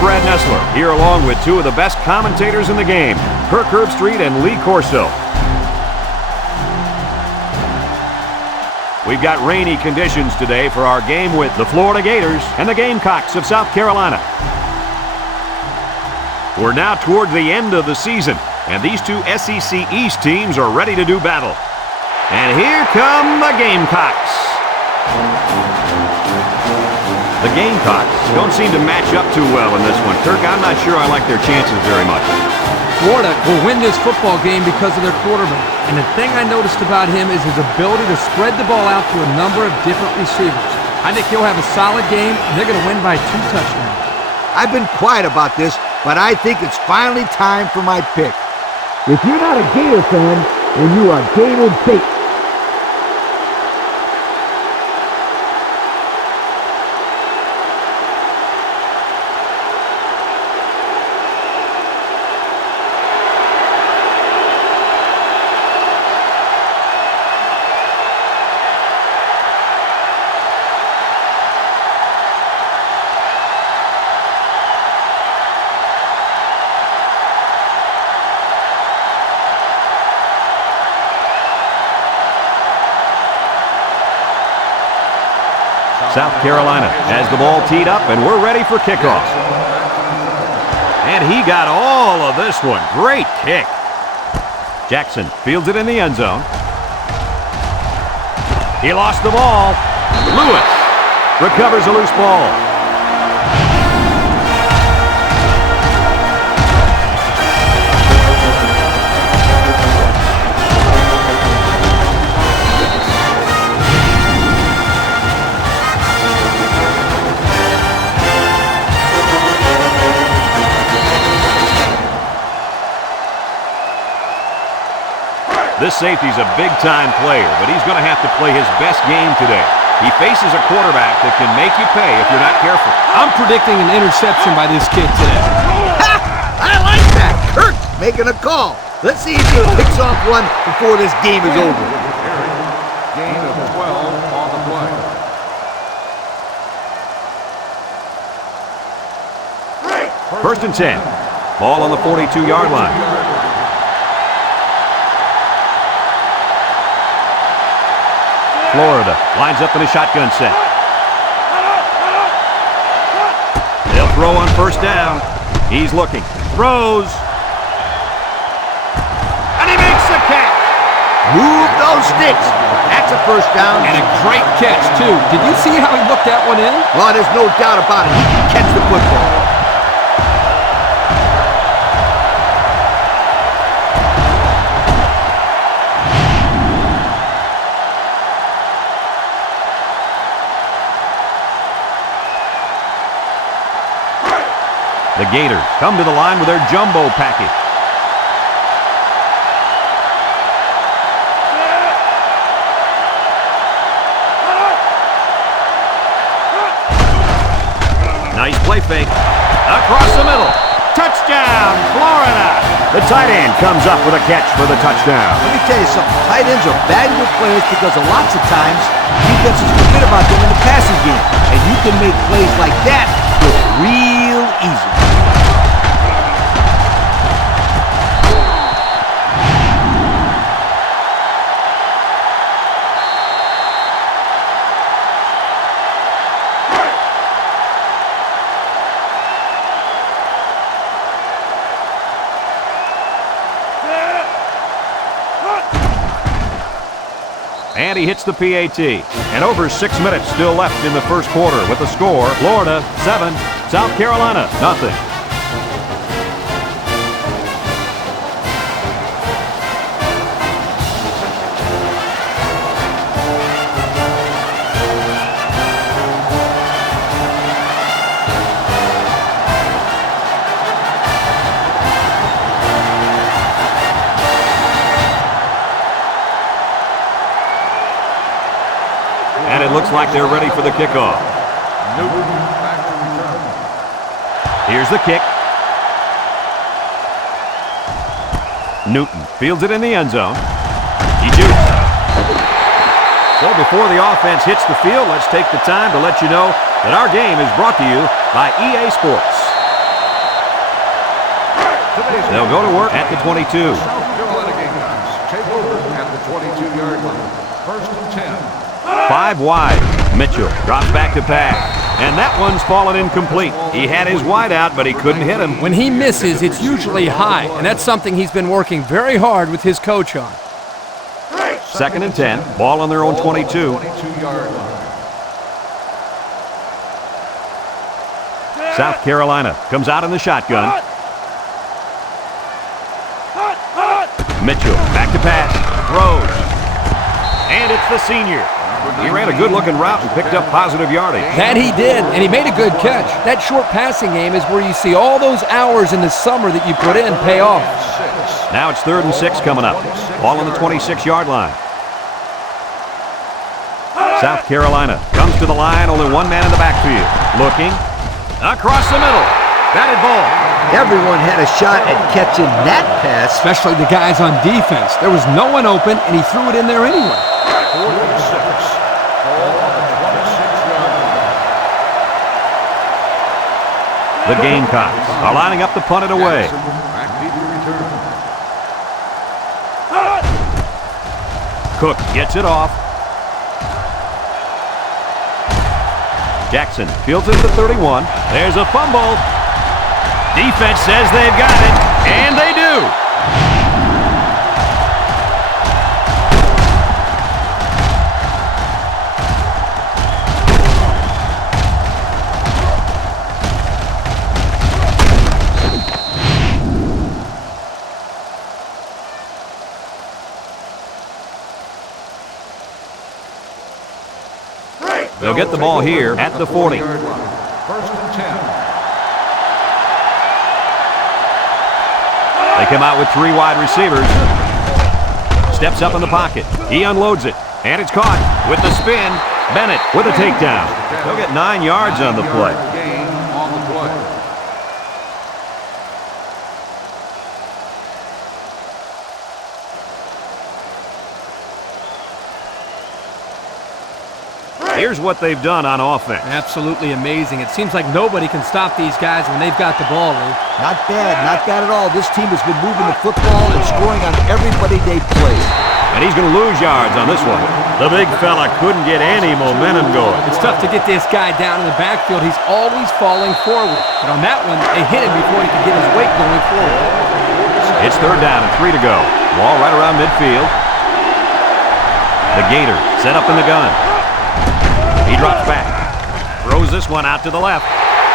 Brad Nessler, here along with two of the best commentators in the game, Kirk Herbstreit and Lee Corso. We've got rainy conditions today for our game with the Florida Gators and the Gamecocks of South Carolina. We're now toward the end of the season, and these two SEC East teams are ready to do battle. And here come the Gamecocks. The Gamecocks don't seem to match up too well in this one. Kirk, I'm not sure I like their chances very much. Florida will win this football game because of their quarterback. And the thing I noticed about him is his ability to spread the ball out to a number of different receivers. I think he'll have a solid game, and they're going to win by 2 touchdowns. I've been quiet about this, but I think it's finally time for my pick. If you're not a Gator fan, then you are Gator bait. South Carolina has the ball teed up, and we're ready for kickoff. And he got all of this one. Great kick. Jackson fields it in the end zone. He lost the ball. Lewis recovers a loose ball. This safety's a big-time player, but he's going to have to play his best game today. He faces a quarterback that can make you pay if you're not careful. I'm predicting an interception by this kid today. Ha! I like that. Kirk's making a call. Let's see if he picks off one before this game is over. Gain of 12 on the play. First and 10. Ball on the 42-yard line. Florida lines up in a shotgun set. They'll throw on first down. He's looking. Throws. And he makes the catch. Move those sticks. That's a first down. And a great catch, too. Did you see how he looked that one in? Well, there's no doubt about it. He can catch the football. The Gators come to the line with their jumbo package. Nice play fake. Across the middle. Touchdown, Florida. The tight end comes up with a catch for the touchdown. Let me tell you something. Tight ends are valuable players because lots of times defenses forget about them in the passing game. And you can make plays like that look real easy. And he hits the PAT. And over 6 minutes still left in the first quarter with the score, Florida 7, South Carolina 0. And it looks like they're ready for the kickoff. Here's the kick. Newton fields it in the end zone. He shoots. So before the offense hits the field, let's take the time to let you know that our game is brought to you by EA Sports. They'll go to work at the 22. South Carolina Gamecocks take over at the 22-yard line. First and 10. 5 wide. Mitchell drops back to pass. And that one's fallen incomplete. He had his wide out, but he couldn't hit him. When he misses, it's usually high, and that's something he's been working very hard with his coach on. Second and 10. Ball on their own 22. 22-yard line. South Carolina comes out in the shotgun. Mitchell back to pass. Throws. And it's the senior. He ran a good-looking route and picked up positive yardage. That he did, and he made a good catch. That short passing game is where you see all those hours in the summer that you put in pay off. Now it's 3rd and 6 coming up. Ball on the 26-yard line. South Carolina comes to the line, only one man in the backfield. Looking. Across the middle. Batted ball. Everyone had a shot at catching that pass. Especially the guys on defense. There was no one open, and he threw it in there anyway. 4th and 6. Ball on the 26-yard line. The Gamecocks are lining up to punt it away. Back deep to return. Cook gets it off. Jackson fields it at the 31. There's a fumble. Defense says they've got it, and they do. They'll get the ball here at the 40. 1st and 10. They come out with 3 wide receivers. Steps up in the pocket. He unloads it. And it's caught with the spin. Bennett with a takedown. They'll get 9 yards on the play. Gain on the play. Here's what they've done on offense. Absolutely amazing. It seems like nobody can stop these guys when they've got the ball, Lee. Not bad at all. This team has been moving the football and scoring on everybody they play. And he's going to lose yards on this one. The big fella couldn't get any momentum going. It's tough to get this guy down in the backfield. He's always falling forward. But on that one, they hit him before he could get his weight going forward. It's 3rd down and 3 to go. Ball right around midfield. The Gators set up in the gun. He drops back. Throws this one out to the left.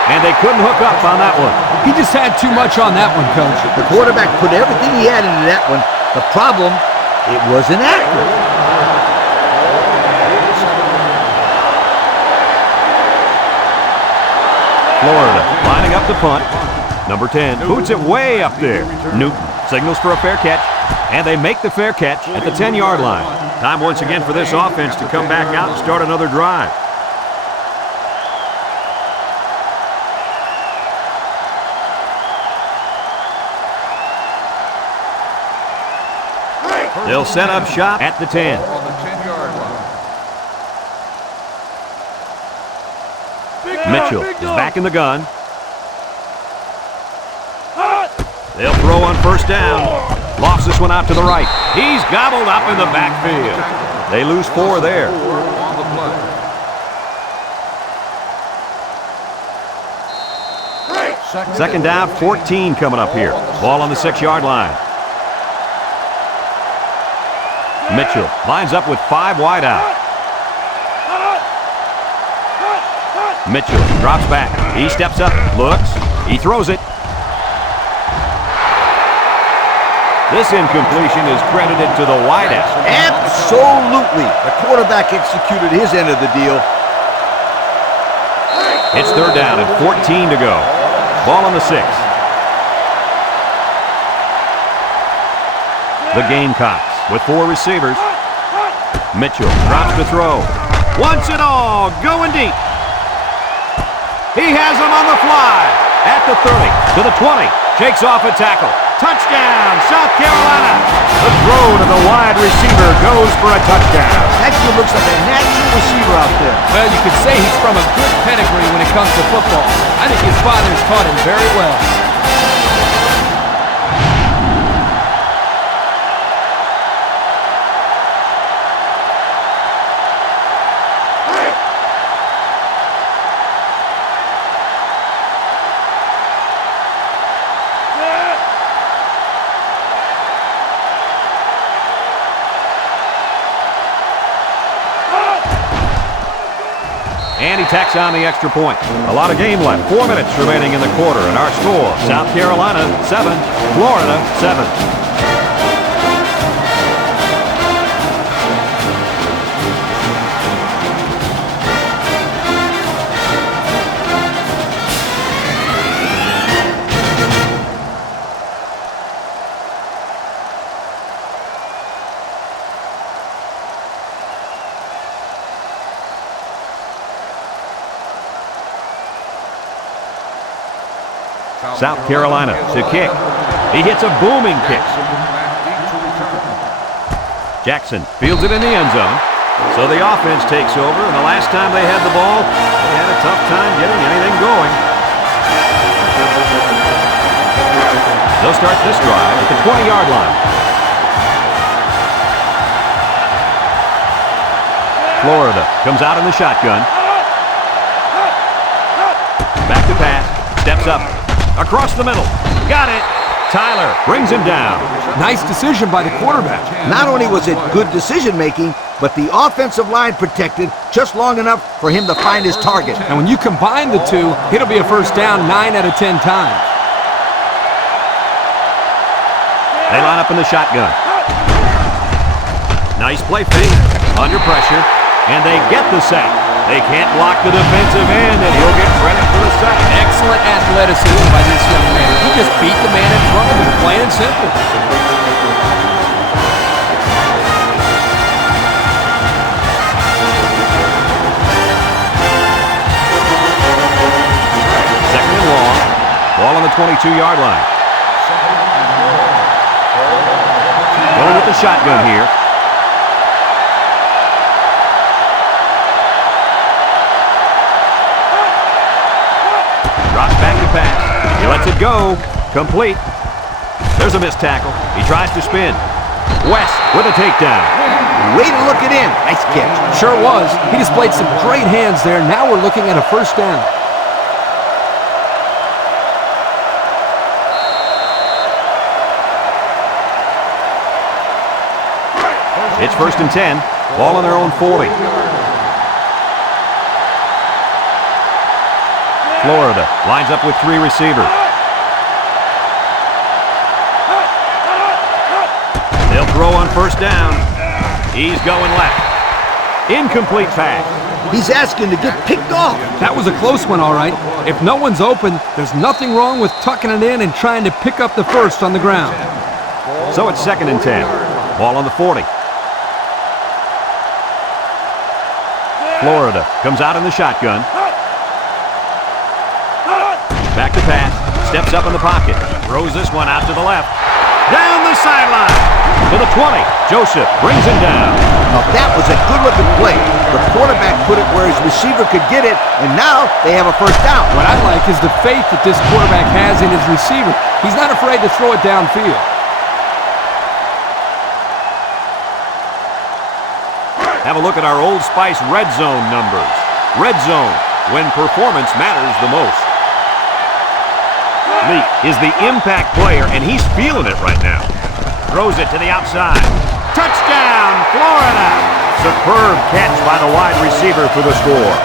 And they couldn't hook up on that one. He just had too much on that one, Coach. The quarterback put everything he had into that one. The problem, it wasn't accurate. Florida lining up the punt. Number 10 boots it way up there. Newton signals for a fair catch. And they make the fair catch at the 10-yard line. Time once again for this offense to come back out and start another drive. They'll set up shop at the 10. On the 10-yard line. Mitchell is back in the gun. They'll throw on 1st down. Lofts this one out to the right. He's gobbled up in the backfield. They lose 4 there. On the play. Second down, 14 coming up here. Ball on the 6-yard line. Mitchell lines up with 5 wide out. Mitchell drops back. He steps up, looks, he throws it. This incompletion is credited to the wideout. Absolutely. The quarterback executed his end of the deal. It's 3rd down and 14 to go. Ball on the 6. The Gamecocks with 4 receivers. Mitchell drops to throw. Wants it all, going deep. He has him on the fly. At the 30, to the 20. Shakes off a tackle. Touchdown, South Carolina. The throw to the wide receiver goes for a touchdown. That kid looks like a natural receiver out there. Well, you could say he's from a good pedigree when it comes to football. I think his father's taught him very well. And he tacks on the extra point. A lot of game left. 4 minutes remaining in the quarter. And our score, South Carolina 7, Florida 7. South Carolina to kick. He hits a booming kick. Jackson fields it in the end zone. So the offense takes over, and the last time they had the ball, they had a tough time getting anything going. They'll start this drive at the 20-yard line. Florida comes out in the shotgun. Back to pass. Steps up. Across the middle. Got it. Tyler brings him down. Nice decision by the quarterback. Not only was it good decision-making, but the offensive line protected just long enough for him to find his target. And when you combine the two, it'll be a first down 9 out of 10 times. They line up in the shotgun. Nice play fake. Under pressure. And they get the sack. They can't block the defensive end, and he'll get credit for the sack. Excellent athleticism by this young man. He just beat the man in front of him, plain and simple. Second and long. Ball on the 22-yard line. Going with the shotgun here. Drops back to pass. He lets it go. Complete. There's a missed tackle. He tries to spin. West with a takedown. Way to look it in. Nice catch. Sure was. He displayed some great hands there. Now we're looking at a first down. It's first and 10. Ball on their own 40. Florida lines up with 3 receivers. They'll throw on first down. He's going left. Incomplete pass. He's asking to get picked off. That was a close one, all right. If no one's open, there's nothing wrong with tucking it in and trying to pick up the first on the ground. So it's second and 10. Ball on the 40. Florida comes out in the shotgun. Back to pass. Steps up in the pocket. Throws this one out to the left. Down the sideline. To the 20. Joseph brings him down. Now that was a good-looking play. The quarterback put it where his receiver could get it, and now they have a first down. What I like is the faith that this quarterback has in his receiver. He's not afraid to throw it downfield. Have a look at our Old Spice red zone numbers. Red zone, when performance matters the most. Lee is the impact player, and he's feeling it right now. Throws it to the outside. Touchdown, Florida! Superb catch by the wide receiver for the score.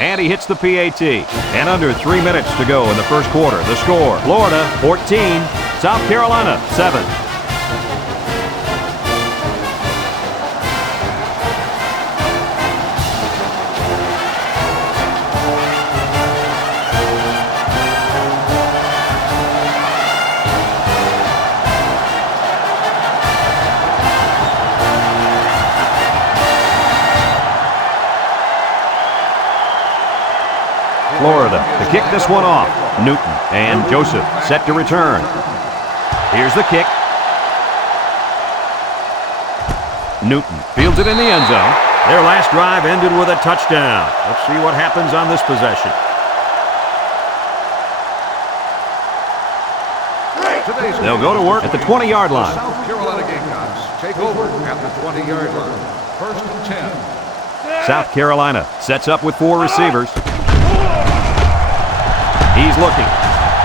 And he hits the PAT. And under 3 minutes to go in the first quarter. The score, Florida 14, South Carolina 7. Florida to kick this one off. Newton and Joseph set to return. Here's the kick. Newton fields it in the end zone. Their last drive ended with a touchdown. Let's see what happens on this possession. They'll go to work at the 20-yard line. South Carolina Gamecocks take over at the 20-yard line. First and 10. South Carolina sets up with 4 receivers. He's looking.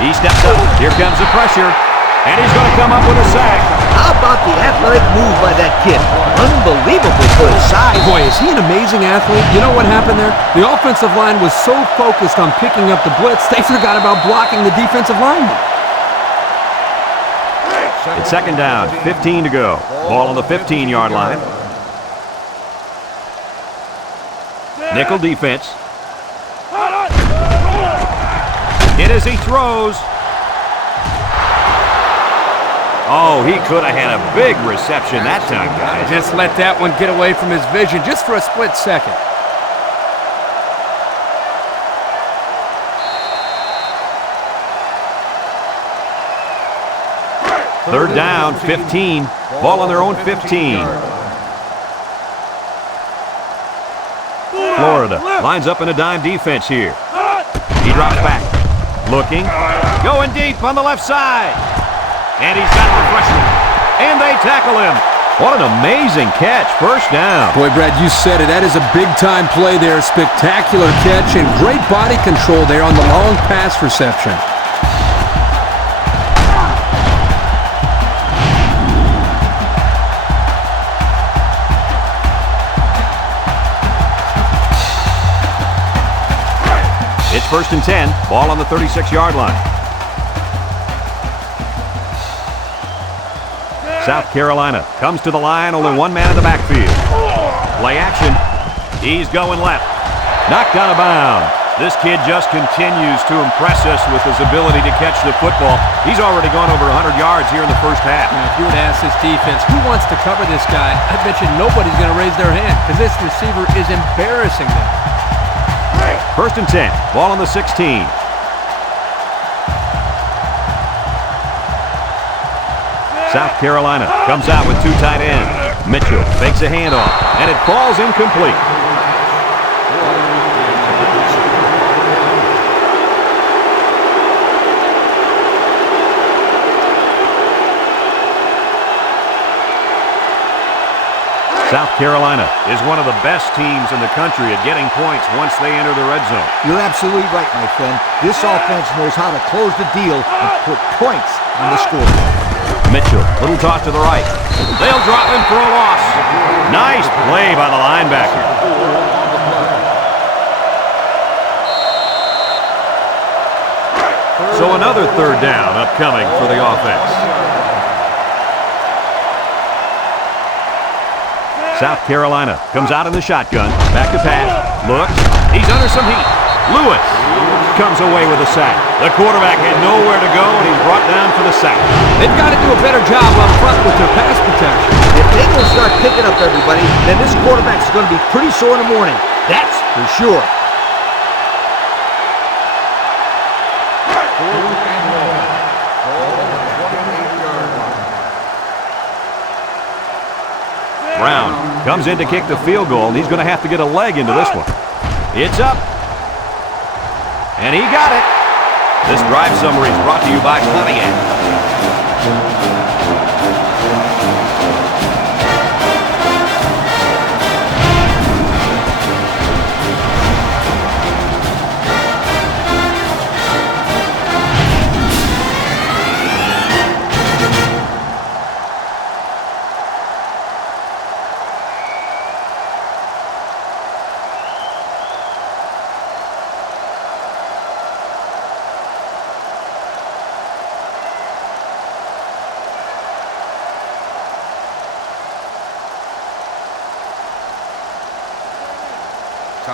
He steps up. Here comes the pressure. And he's going to come up with a sack. How about the athletic move by that kid? Unbelievable for his size. Boy, is he an amazing athlete. You know what happened there? The offensive line was so focused on picking up the blitz, they forgot about blocking the defensive lineman. It's second down, 15 to go. Ball on the 15-yard line. Nickel defense. It as he throws. Oh, he could have had a big reception that time, guys. Just let that one get away from his vision just for a split second. Third down, 15. Ball on their own 15. Florida lines up in a dime defense here. He drops back. Looking. Going deep on the left side. And he's got the freshman. And they tackle him. What an amazing catch. First down. Boy, Brad, you said it. That is a big-time play there. Spectacular catch and great body control there on the long pass reception. It's first and 10. Ball on the 36-yard line. South Carolina comes to the line. Only one man in the backfield. Play action. He's going left. Knocked out of bounds. This kid just continues to impress us with his ability to catch the football. He's already gone over 100 yards here in the first half. Now, if you would ask this defense, who wants to cover this guy, I bet you nobody's going to raise their hand because this receiver is embarrassing them. First and 10. Ball on the 16. South Carolina comes out with 2 tight ends. Mitchell fakes a handoff, and it falls incomplete. South Carolina is one of the best teams in the country at getting points once they enter the red zone. You're absolutely right, my friend. This offense knows how to close the deal and put points on the scoreboard. Mitchell, little toss to the right. They'll drop him for a loss. Nice play by the linebacker. So another third down upcoming for the offense. South Carolina comes out in the shotgun. Back to pass. Looks. He's under some heat. Lewis comes away with a sack. The quarterback had nowhere to go, and he's brought down for the sack. They've got to do a better job up front with their pass protection. If they don't start picking up everybody, then this quarterback's going to be pretty sore in the morning. That's for sure. Brown comes in to kick the field goal, and he's going to have to get a leg into this one. It's up. And he got it. This drive summary is brought to you by Pontiac.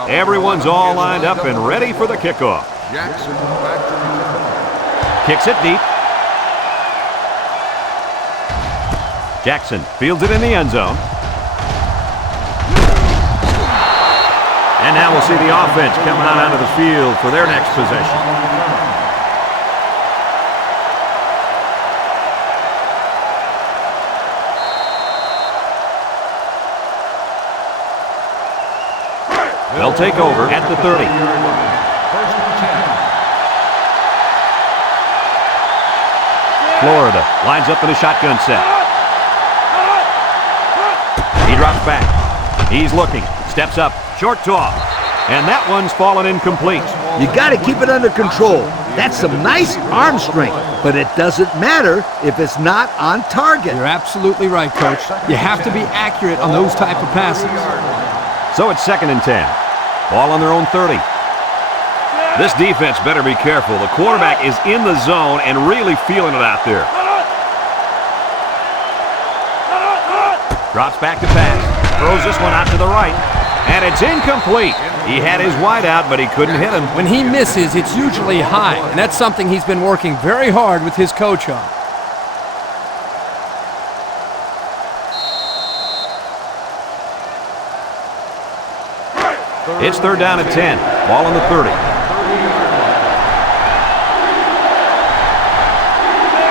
Everyone's all lined up and ready for the kickoff. Jackson back to the Kicks it deep. Jackson fields it in the end zone. And now we'll see the offense coming out onto the field for their next possession. They'll take over at the 30. First and 10. Florida lines up in a shotgun set. He drops back. He's looking. Steps up. Short toss. And that one's fallen incomplete. You got to keep it under control. That's some nice arm strength, but it doesn't matter if it's not on target. You're absolutely right, Coach. You have to be accurate on those type of passes. So it's 2nd and 10. Ball on their own 30. This defense better be careful. The quarterback is in the zone and really feeling it out there. Drops back to pass. Throws this one out to the right. And it's incomplete. He had his wide out, but he couldn't hit him. When he misses, it's usually high, and that's something he's been working very hard with his coach on. It's 3rd down and 10. Ball on the 30.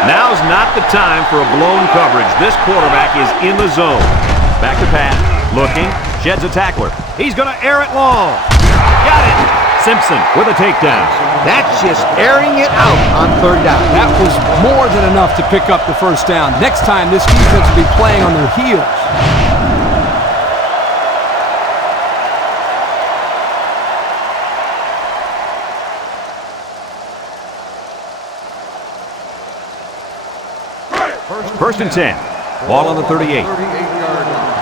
Now's not the time for a blown coverage. This quarterback is in the zone. Back to pass. Looking. Sheds a tackler. He's going to air it long. Got it. Simpson with a takedown. That's just airing it out on 3rd down. That was more than enough to pick up the first down. Next time, this defense will be playing on their heels. First and 10. Ball on the 38. 38-yard line.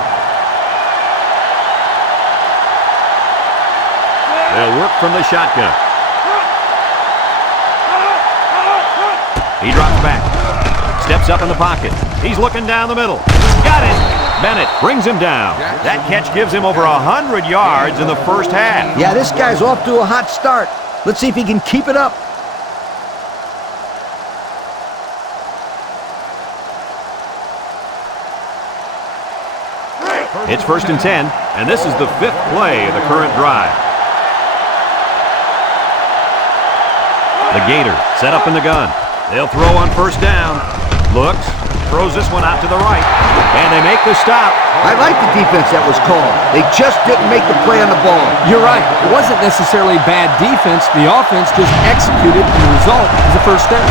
They'll work from the shotgun. He drops back. Steps up in the pocket. He's looking down the middle. Got it. Bennett brings him down. That catch gives him over 100 yards in the first half. Yeah, this guy's off to a hot start. Let's see if he can keep it up. It's 1st and 10, and this is the 5th play of the current drive. The Gators set up in the gun. They'll throw on 1st down. Looks, throws this one out to the right, and they make the stop. I like the defense that was called. They just didn't make the play on the ball. You're right. It wasn't necessarily bad defense. The offense just executed, and the result is a first down.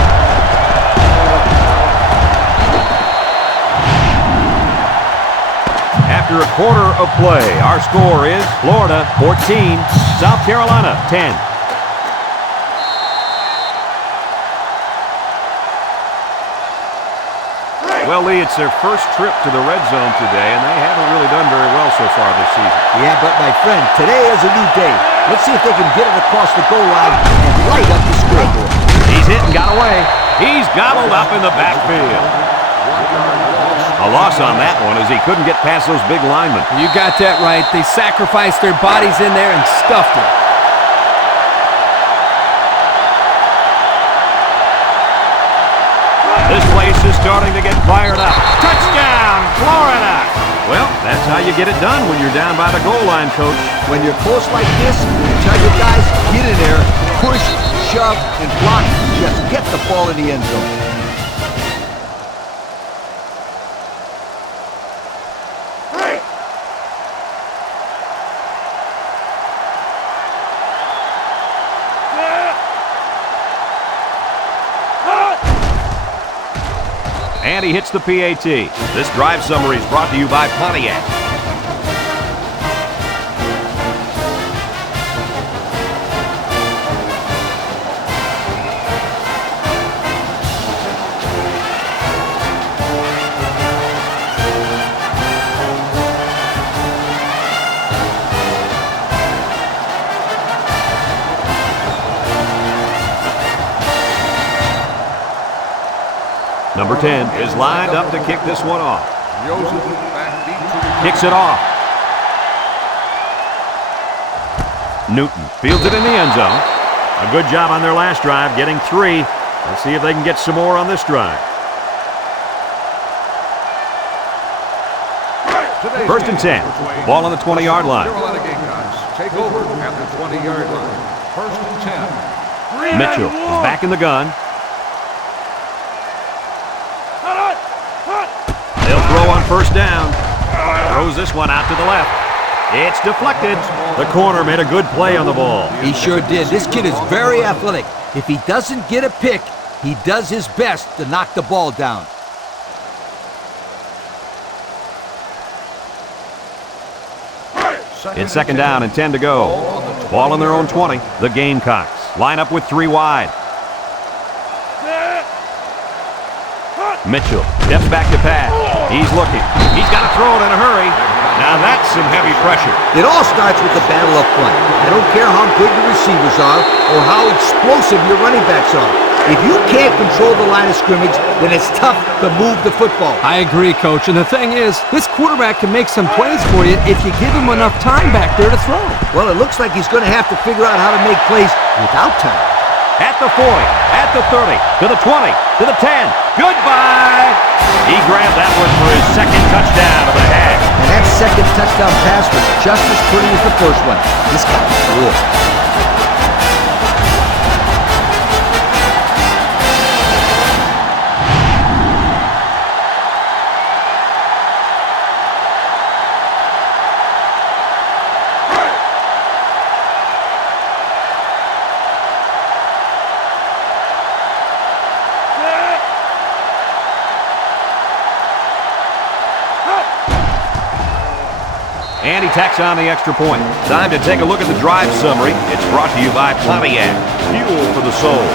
After a quarter of play, our score is Florida 14, South Carolina 10. Well, Lee, it's their first trip to the red zone today, and they haven't really done very well so far this season. Yeah, but my friend, today is a new day. Let's see if they can get it across the goal line and light up the scoreboard. He's hit and got away. He's gobbled up in the backfield. A loss on that one as he couldn't get past those big linemen. You got that right. They sacrificed their bodies in there and stuffed it. This place is starting to get fired up. Touchdown, Florida! Well, that's how you get it done when you're down by the goal line, Coach. When you're close like this, you tell your guys, get in there, push, shove, and block. Just get the ball in the end zone. And he hits the PAT. This drive summary is brought to you by Pontiac. Number 10 is lined up to kick this one off. Kicks it off. Newton fields it in the end zone. A good job on their last drive, getting 3. Let's see if they can get some more on this drive. First and 10. Ball on the 20-yard line. Take over at the 20-yard line. First and 10. Mitchell is back in the gun. They'll throw on first down. Throws this one out to the left. It's deflected. The corner made a good play on the ball. He sure did. This kid is very athletic. If he doesn't get a pick, he does his best to knock the ball down. It's second down and 10 to go. Ball on their own 20. The Gamecocks line up with 3 wide. Mitchell steps back to pass. He's looking. He's got to throw it in a hurry. Now that's some heavy pressure. It all starts with the battle up front. I don't care how good your receivers are or how explosive your running backs are. If you can't control the line of scrimmage, then it's tough to move the football. I agree, Coach. And the thing is, this quarterback can make some plays for you if you give him enough time back there to throw. Well, it looks like he's going to have to figure out how to make plays without time. At the 40, at the 30, to the 20, to the 10. Goodbye! He grabbed that one for his second touchdown of the half. And that second touchdown pass was just as pretty as the first one. This guy's good. And he tacks on the extra point. Time to take a look at the drive summary. It's brought to you by Pontiac. Fuel for the soul.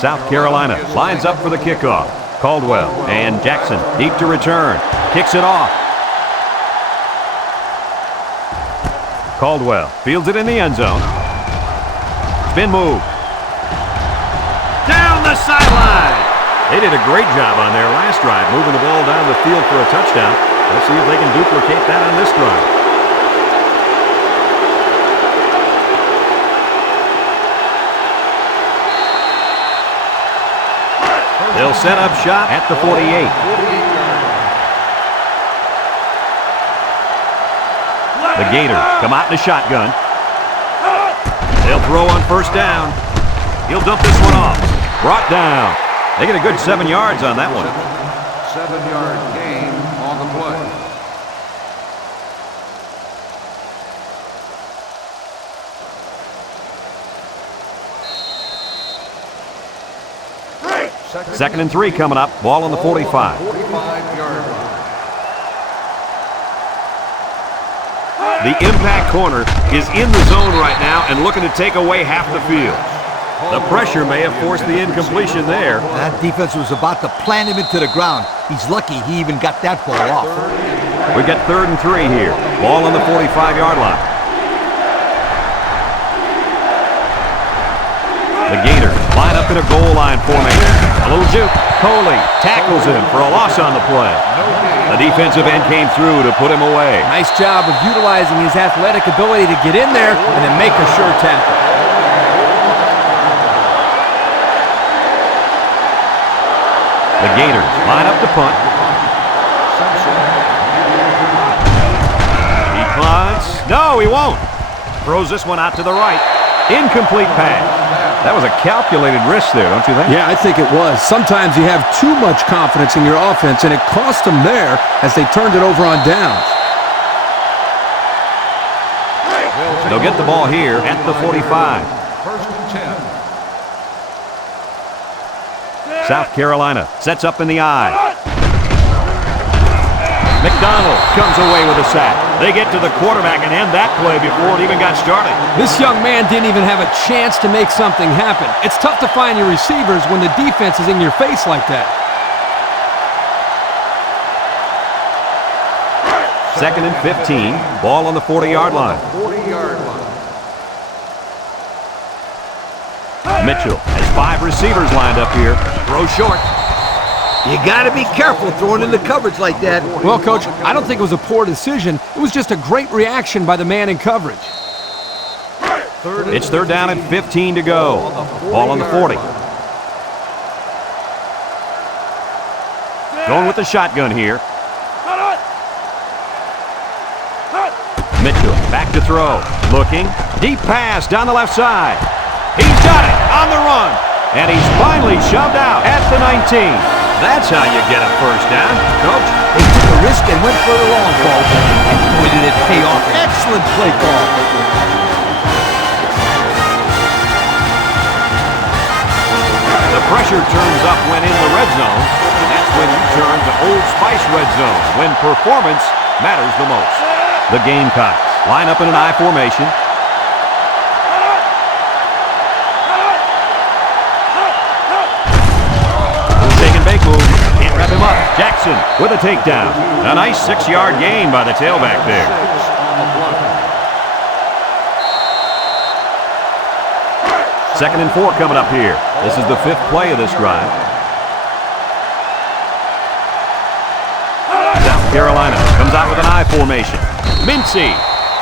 South Carolina lines up for the kickoff. Caldwell and Jackson deep to return. Kicks it off. Caldwell fields it in the end zone. Spin move. Down the sideline. They did a great job on their last drive, moving the ball down the field for a touchdown. Let's see if they can duplicate that on this drive. They'll set up shop at the 48. The Gators come out in a shotgun. They'll throw on first down. He'll dump this one off. Brought down. They get a good 7 yards on that one. 7-yard gain on the play. Second and 3 coming up. Ball on the 45. 45-yard line. The impact corner is in the zone right now and looking to take away half the field. The pressure may have forced the incompletion there. That defense was about to plant him into the ground. He's lucky he even got that ball off. We've got 3rd and 3 here. Ball on the 45-yard line. The Gators line up in a goal line formation. A little juke. Coley tackles him for a loss on the play. The defensive end came through to put him away. Nice job of utilizing his athletic ability to get in there and then make a sure tackle. The Gators line up to punt. He punts. No, he won't. Throws this one out to the right. Incomplete pass. That was a calculated risk there, don't you think? Yeah, I think it was. Sometimes you have too much confidence in your offense, and it cost them there as they turned it over on downs. They'll get the ball here at the 45. First and 10. South Carolina sets up in the I. McDonald comes away with a sack. They get to the quarterback and end that play before it even got started. This young man didn't even have a chance to make something happen. It's tough to find your receivers when the defense is in your face like that. Second and 15. Ball on the 40-yard line. 40-yard line. Mitchell has 5 receivers lined up here. Throw short. You got to be careful throwing in the coverage like that. Well, Coach, I don't think it was a poor decision. It was just a great reaction by the man in coverage. It's third down and 15 to go. Ball on the 40. Going with the shotgun here. Mitchell back to throw. Looking. Deep pass down the left side. He's got it on the run. And he's finally shoved out at the 19. That's how you get a first down, Coach. They took a risk and went for the long ball. And boy, did it pay off. Excellent play call. The pressure turns up when in the red zone. And that's when you turn to Old Spice red zone, when performance matters the most. The Gamecocks line up in an I formation. Shake and bake move. Can't wrap him up. Jackson with a takedown. A nice 6-yard gain by the tailback there. Second and 4 coming up here. This is the 5th play of this drive. South Carolina comes out with an I formation. Mincy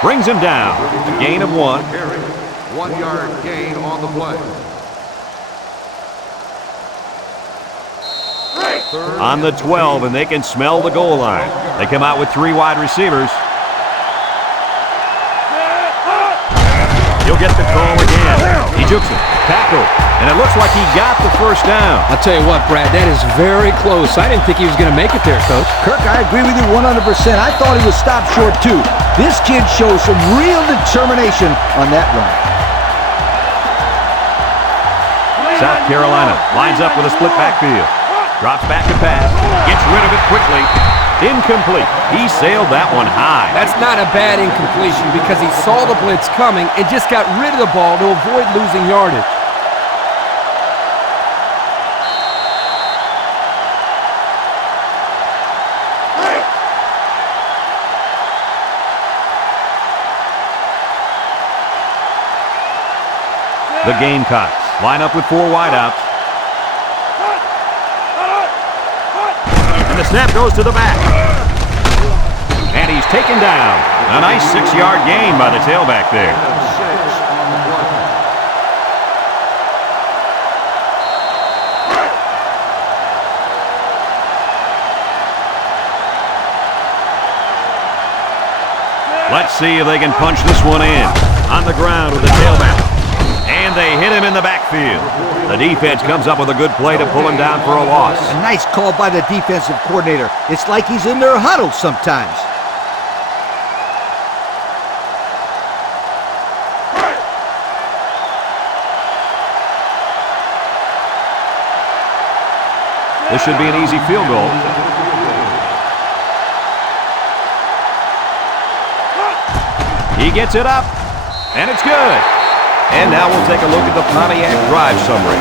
brings him down. A gain of 1. 1-yard gain on the play. On the 12, and they can smell the goal line. They come out with 3 wide receivers. He'll get the call again. He jukes it. Tackle. And it looks like he got the first down. I'll tell you what, Brad, that is very close. I didn't think he was going to make it there, Coach. Kirk, I agree with you 100%. I thought he was stopped short, too. This kid shows some real determination on that run. South Carolina lines up with a split backfield. Drops back to pass. Gets rid of it quickly. Incomplete. He sailed that one high. That's not a bad incompletion because he saw the blitz coming and just got rid of the ball to avoid losing yardage. The Gamecocks line up with 4 wideouts. And the snap goes to the back. And he's taken down. A nice 6-yard gain by the tailback there. Let's see if they can punch this one in. On the ground with the tailback. And they hit him in the backfield. The defense comes up with a good play to pull him down for a loss. A nice call by the defensive coordinator. It's like he's in their huddle sometimes. This should be an easy field goal. He gets it up, and it's good. And now we'll take a look at the Pontiac drive summary.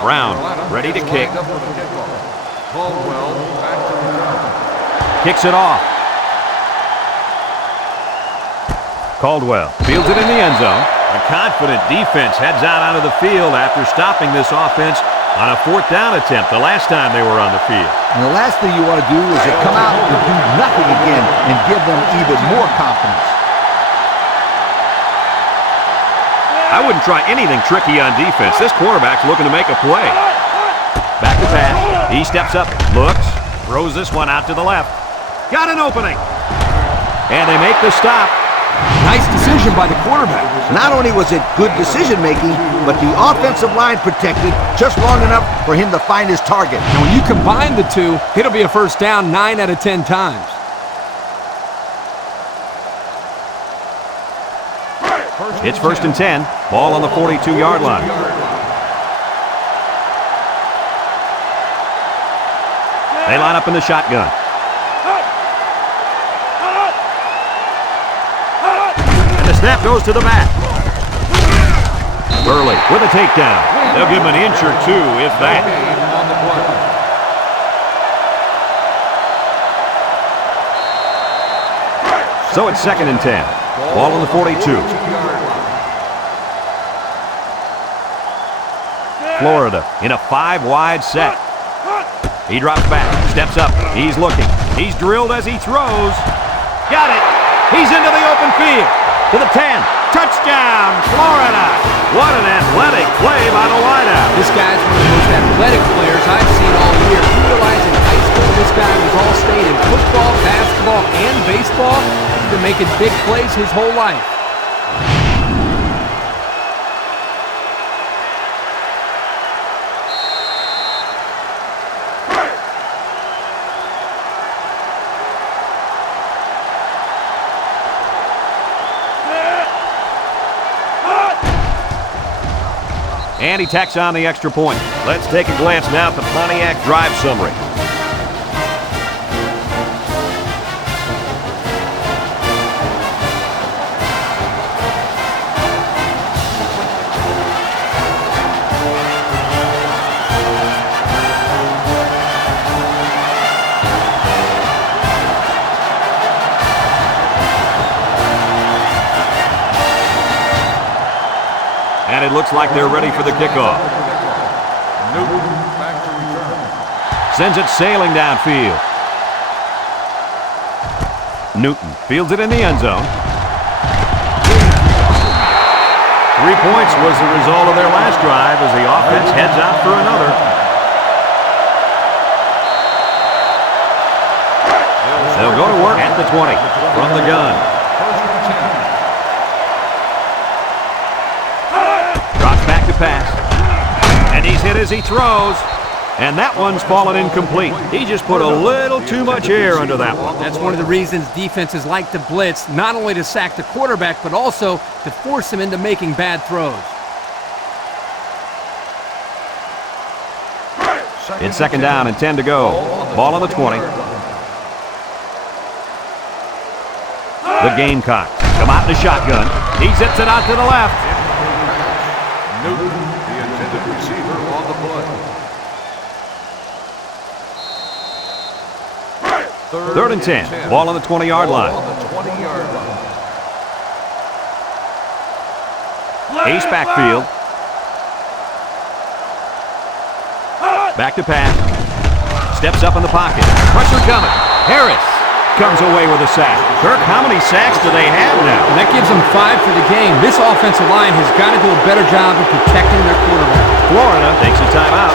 Brown, ready to kick. Caldwell back to the ground. Kicks it off. Caldwell fields it in the end zone. A confident defense heads out onto the field after stopping this offense on a 4th down attempt the last time they were on the field. And the last thing you want to do is to come out and do nothing again and give them even more confidence. I wouldn't try anything tricky on defense. This quarterback's looking to make a play. Back to pass. He steps up, looks, throws this one out to the left. Got an opening. And they make the stop. Nice decision by the quarterback. Not only was it good decision-making, but the offensive line protected just long enough for him to find his target. And when you combine the two, it'll be a first down 9 out of 10 times. It's 1st and 10. Ball on the 42-yard line. They line up in the shotgun. And the snap goes to the back. Burley with a takedown. They'll give him an inch or two, if that. Gain on the play. So it's 2nd and 10. Ball on the 42. 42-yard line. Florida in a 5-wide set. He drops back, steps up, he's looking. He's drilled as he throws. Got it. He's into the open field. To the 10. Touchdown, Florida. What an athletic play by the wideout. This guy's one of the most athletic players I've seen all year. You realize in high school this guy was all state in football, basketball, and baseball. He's been making big plays his whole life. And he tacks on the extra point. Let's take a glance now at the Pontiac drive summary. And it looks like they're ready for the kickoff. Newton back to return. Sends it sailing downfield. Newton fields it in the end zone. 3 points was the result of their last drive as the offense heads out for another. They'll go to work at the 20 from the gun. First and 10. Drops back to pass. And he's hit as he throws. And that one's fallen incomplete. He just put a little too much air under that one. That's one of the reasons defenses like to blitz, not only to sack the quarterback, but also to force him into making bad throws. It's 2nd down and 10 to go. Ball on the 20. The Gamecocks come out in the shotgun. He zips it out to the left. Newton, the intended receiver, on the play. 3rd and 10. Ball on the 20-yard line. On the 20-yard line. Ace backfield. Back to pass. Steps up in the pocket. Pressure coming. Harris comes away with a sack. Kirk, how many sacks do they have now? And that gives them 5 for the game. This offensive line has got to do a better job of protecting their quarterback. Florida takes a timeout.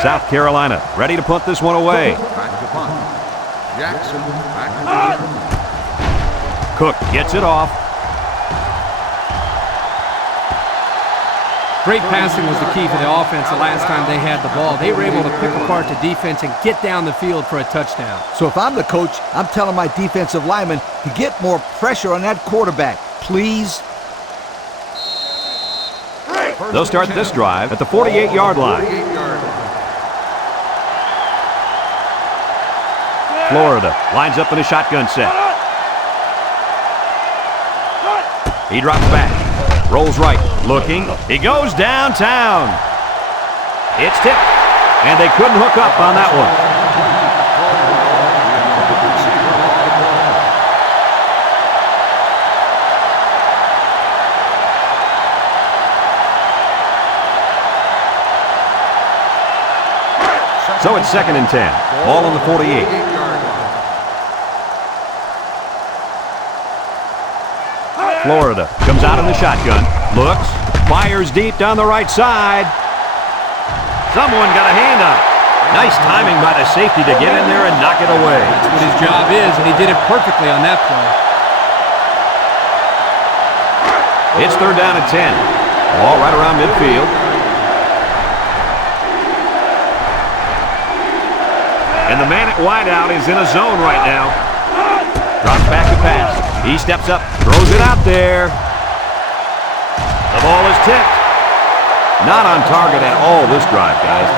South Carolina ready to punt this one away. Back to punt. Jackson back to return. Cook gets it off. Great passing was the key for the offense the last time they had the ball. They were able to pick apart the defense and get down the field for a touchdown. So if I'm the coach, I'm telling my defensive linemen to get more pressure on that quarterback, please. They'll start this drive at the 48-yard line. 48-yard line. Florida lines up in a shotgun set. He drops back, rolls right, looking. He goes downtown. It's tipped, and they couldn't hook up on that one. So it's 2nd and 10. Ball on the 48. Florida comes out in the shotgun, looks, fires deep down the right side. Someone got a hand on it. Nice timing by the safety to get in there and knock it away. That's what his job is, and he did it perfectly on that play. It's 3rd down and 10. Ball right around midfield. And the man at wideout is in a zone right now. Drops back to pass. He steps up, throws it out there. The ball is tipped. Not on target at all this drive, guys.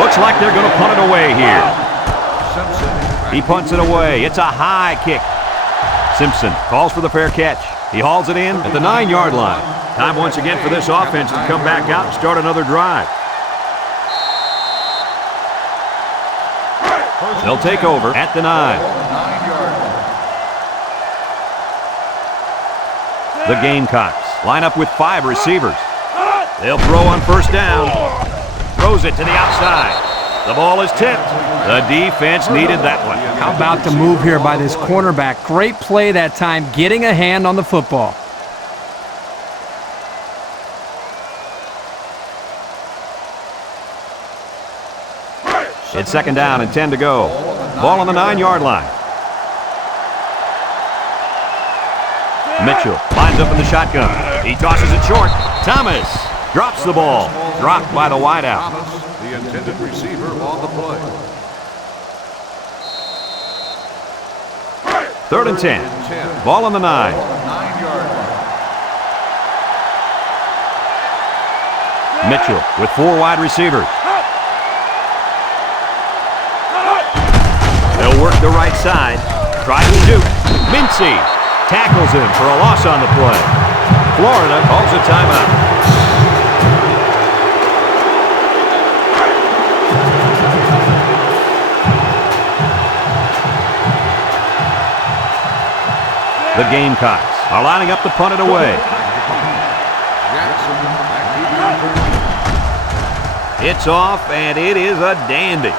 Looks like they're going to punt it away here. He punts it away. It's a high kick. Simpson calls for the fair catch. He hauls it in at the 9-yard line. Time once again for this offense to come back out and start another drive. They'll take over at the 9. The Gamecocks line up with 5 receivers. They'll throw on first down. Throws it to the outside. The ball is tipped. The defense needed that one. How about the move here by this cornerback? Great play that time, getting a hand on the football. It's second down and 10 to go. Ball on the 9-yard line. Mitchell lines up in the shotgun. He tosses it short. Thomas drops the ball. Dropped by the wideout. Thomas, the intended receiver on the play. 3rd and 10. Ball on the 9. 9-yard line. Mitchell with 4 wide receivers. They'll work the right side. Tries to shoot. Mincy tackles him for a loss on the play. Florida calls a timeout. The Gamecocks are lining up to punt it away. It's off, and it is a dandy.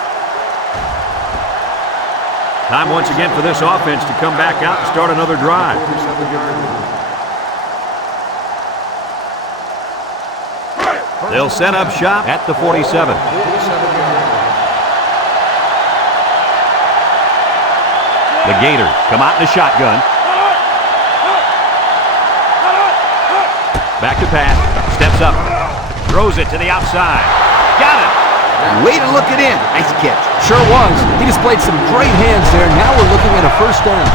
Time once again for this offense to come back out and start another drive. They'll set up shop at the 47. The Gators come out in the shotgun. Back to pass. Steps up. Throws it to the outside. Got it. Way to look it in. Nice catch. Sure was. He displayed some great hands there. Now we're looking at a first down.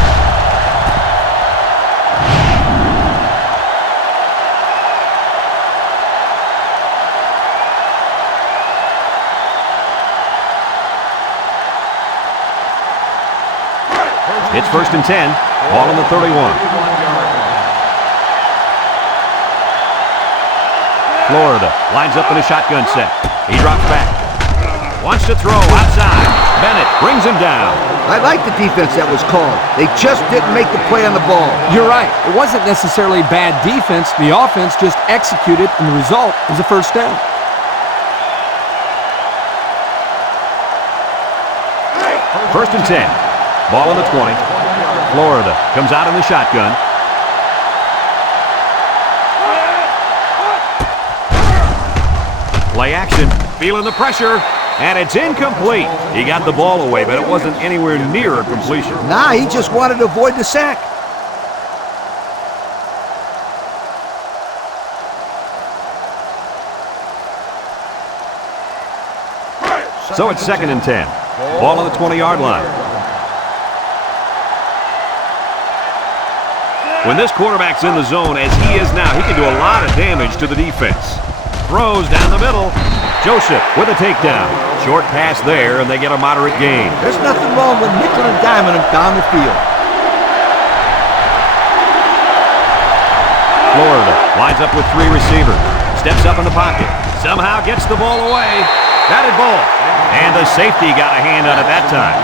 It's 1st and 10. Ball on the 31. Florida lines up in a shotgun set. He drops back. Wants to throw outside. Bennett brings him down. I like the defense that was called. They just didn't make the play on the ball. You're right. It wasn't necessarily bad defense. The offense just executed, and the result is a first down. First and 10. Ball on the 20. Florida comes out in the shotgun. Play action, feeling the pressure, and it's incomplete. He got the ball away, but it wasn't anywhere near a completion. Nah, he just wanted to avoid the sack. So it's 2nd and 10. Ball on the 20-yard line. When this quarterback's in the zone, as he is now, he can do a lot of damage to the defense. Throws down the middle. Joseph with a takedown. Short pass there, and they get a moderate gain. There's nothing wrong with nickel and diming him down the field. Florida lines up with 3 receivers. Steps up in the pocket. Somehow gets the ball away. Batted ball. And the safety got a hand on it that time.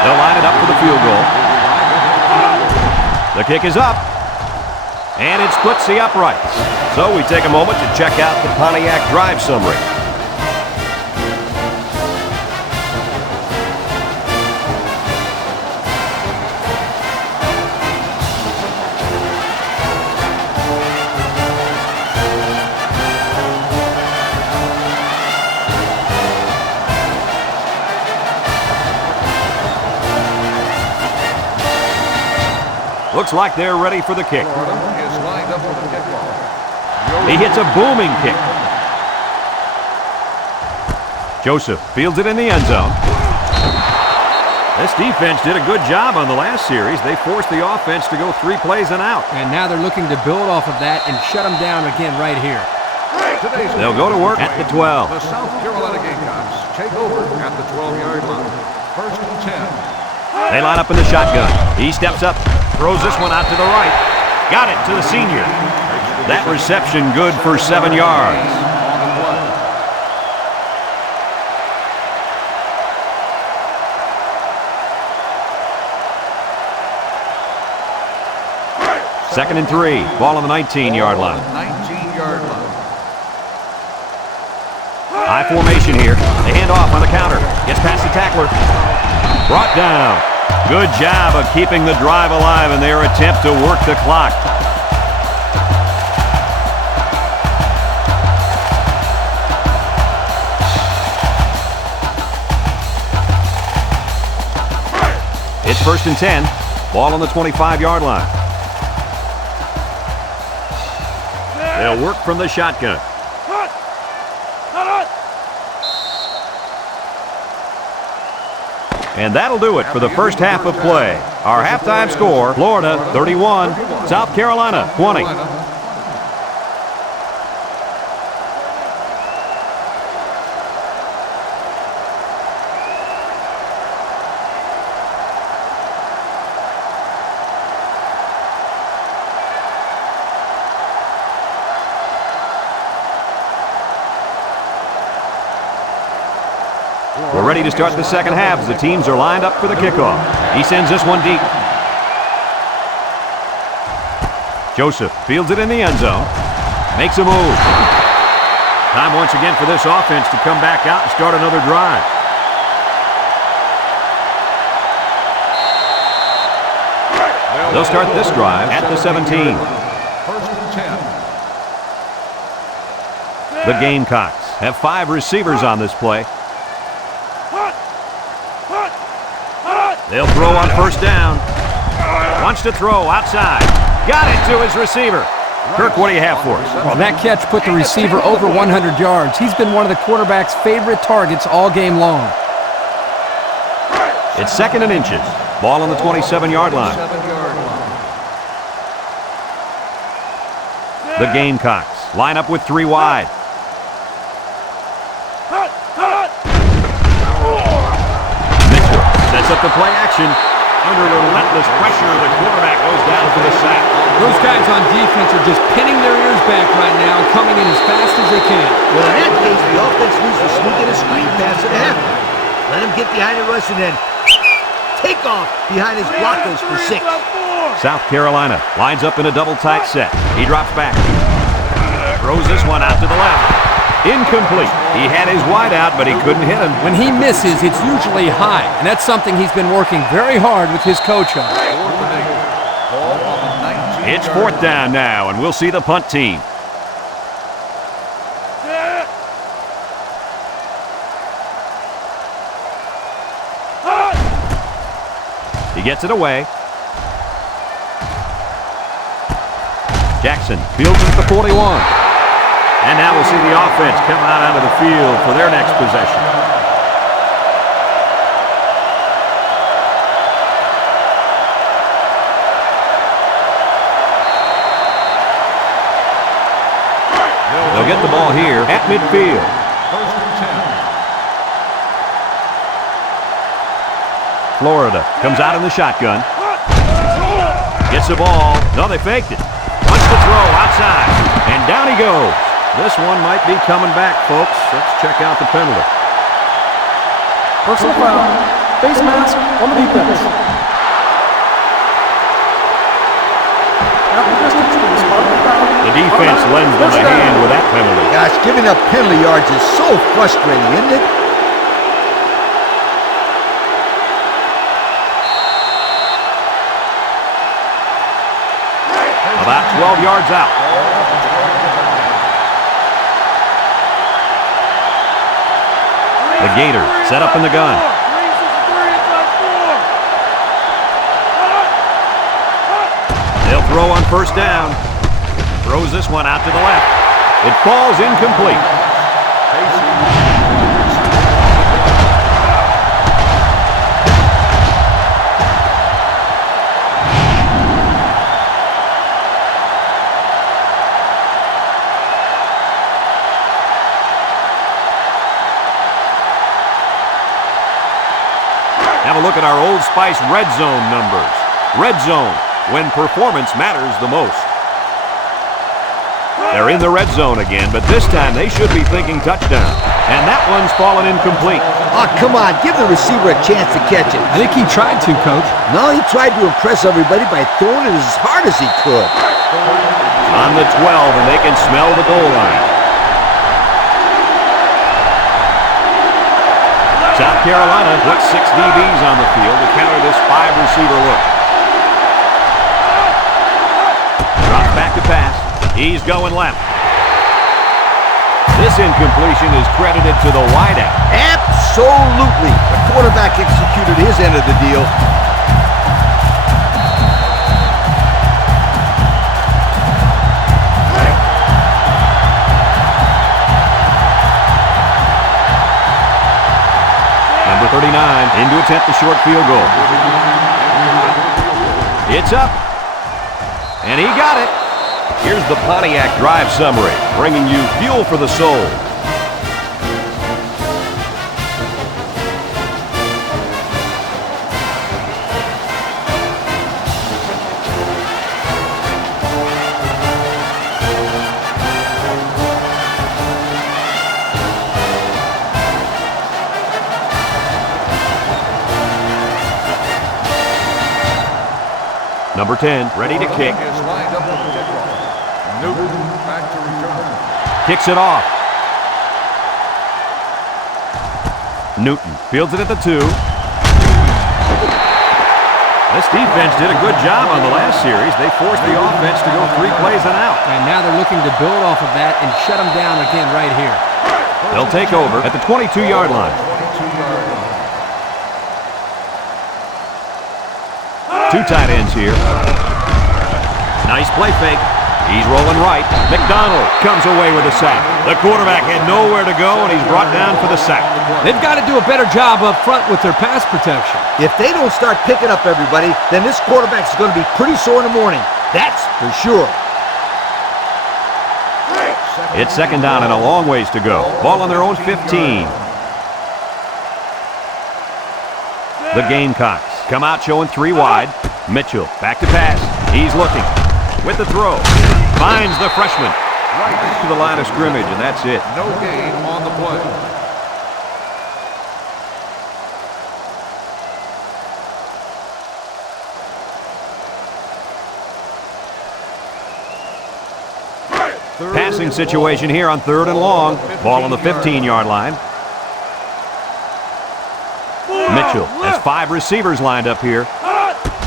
They'll line it up for the field goal. The kick is up. And it splits the uprights. So we take a moment to check out the Pontiac drive summary. Looks like they're ready for the kick. Florida is lined up for the kickoff. He hits a booming kick. Joseph fields it in the end zone. This defense did a good job on the last series. They forced the offense to go 3 plays and out. And now they're looking to build off of that and shut them down again right here. They'll go to work at the 12. The South Carolina Gamecocks take over at the 12-yard line. First and 10. They line up in the shotgun. He steps up, throws this one out to the right. Got it to the senior. That reception good for 7 yards. Second and 3. Ball on the 19-yard line. 19-yard line. High formation here. They hand off on the counter. Gets past the tackler. Brought down. Good job of keeping the drive alive in their attempt to work the clock. It's first and 10. Ball on the 25-yard line. They'll work from the shotgun. And that'll do it for the first half of play. Our halftime score, Florida 31, South Carolina 20. We're ready to start the second half as the teams are lined up for the kickoff. He sends this one deep. Joseph fields it in the end zone. Makes a move. Time once again for this offense to come back out and start another drive. They'll start this drive at the 17. First and 10. The Gamecocks have 5 receivers on this play. They'll throw on first down. Wants to throw outside. Got it to his receiver. Kirk, what do you have for us? Well, that catch put the receiver over 100 yards. He's been one of the quarterback's favorite targets all game long. It's second and inches. Ball on the 27-yard line. The Gamecocks line up with 3 wide. Sets up the play action. Under relentless pressure, the quarterback goes down for the sack. Those guys on defense are just pinning their ears back right now and coming in as fast as they can. Well, in that case, the offense needs to sneak in a screen pass at half. Let him get behind the rush and then take off behind his blockers for 6. South Carolina lines up in a double tight set. He drops back. Throws this one out to the left. Incomplete. He had his wide out, but he couldn't hit him. When he misses, it's usually high, and that's something he's been working very hard with his coach on. It's fourth down now, and we'll see the punt team. He gets it away. Jackson fields it at the 41. And now we'll see the offense come out onto the field for their next possession. They'll get the ball here at midfield. First and 10. Florida comes out in the shotgun. Gets the ball. No, they faked it. Wants to throw outside. And down he goes. This one might be coming back, folks. Let's check out the penalty. Personal foul. Face mask on the defense. The defense lends them a hand with that penalty. Gosh, giving up penalty yards is so frustrating, isn't it? About 12 yards out. The Gator set up in the gun. throw on first down. Throws this one out to the left. It falls incomplete. Have a look at our Old Spice Red Zone numbers. Red Zone, when performance matters the most. They're in the red zone again, but this time they should be thinking touchdown. And that one's fallen incomplete. Oh, come on. Give the receiver a chance to catch it. I think he tried to, Coach. No, he tried to impress everybody by throwing it as hard as he could. On the 12, and they can smell the goal line. South Carolina puts 6 DBs on the field to counter this 5-receiver look. Drops back to pass. He's going left. This incompletion is credited to the wideout. Absolutely. The quarterback executed his end of the deal. Number 39 in to attempt the short field goal. It's up. And he got it. Here's the Pontiac drive summary, bringing you fuel for the soul. Number 10, ready to kick. Is lined up with the kickoff. Newton back to return. Kicks it off. Newton fields it at the 2. This defense did a good job on the last series. They forced the offense to go 3 plays and out. And now they're looking to build off of that and shut them down again right here. They'll take over at the 22-yard line. 22-yard line. 2 tight ends here. Nice play fake. He's rolling right. McDonald comes away with a sack. The quarterback had nowhere to go, and he's brought down for the sack. They've got to do a better job up front with their pass protection. If they don't start picking up everybody, then this quarterback's going to be pretty sore in the morning. That's for sure. It's second down and a long ways to go. Ball on their own 15. The Gamecocks come out showing 3 wide. Mitchell back to pass. He's looking. With the throw. Finds the freshman. Right to the line of scrimmage, and that's it. No gain on the play. Passing situation here on 3rd and long. Ball on the 15-yard line. Mitchell has 5 receivers lined up here.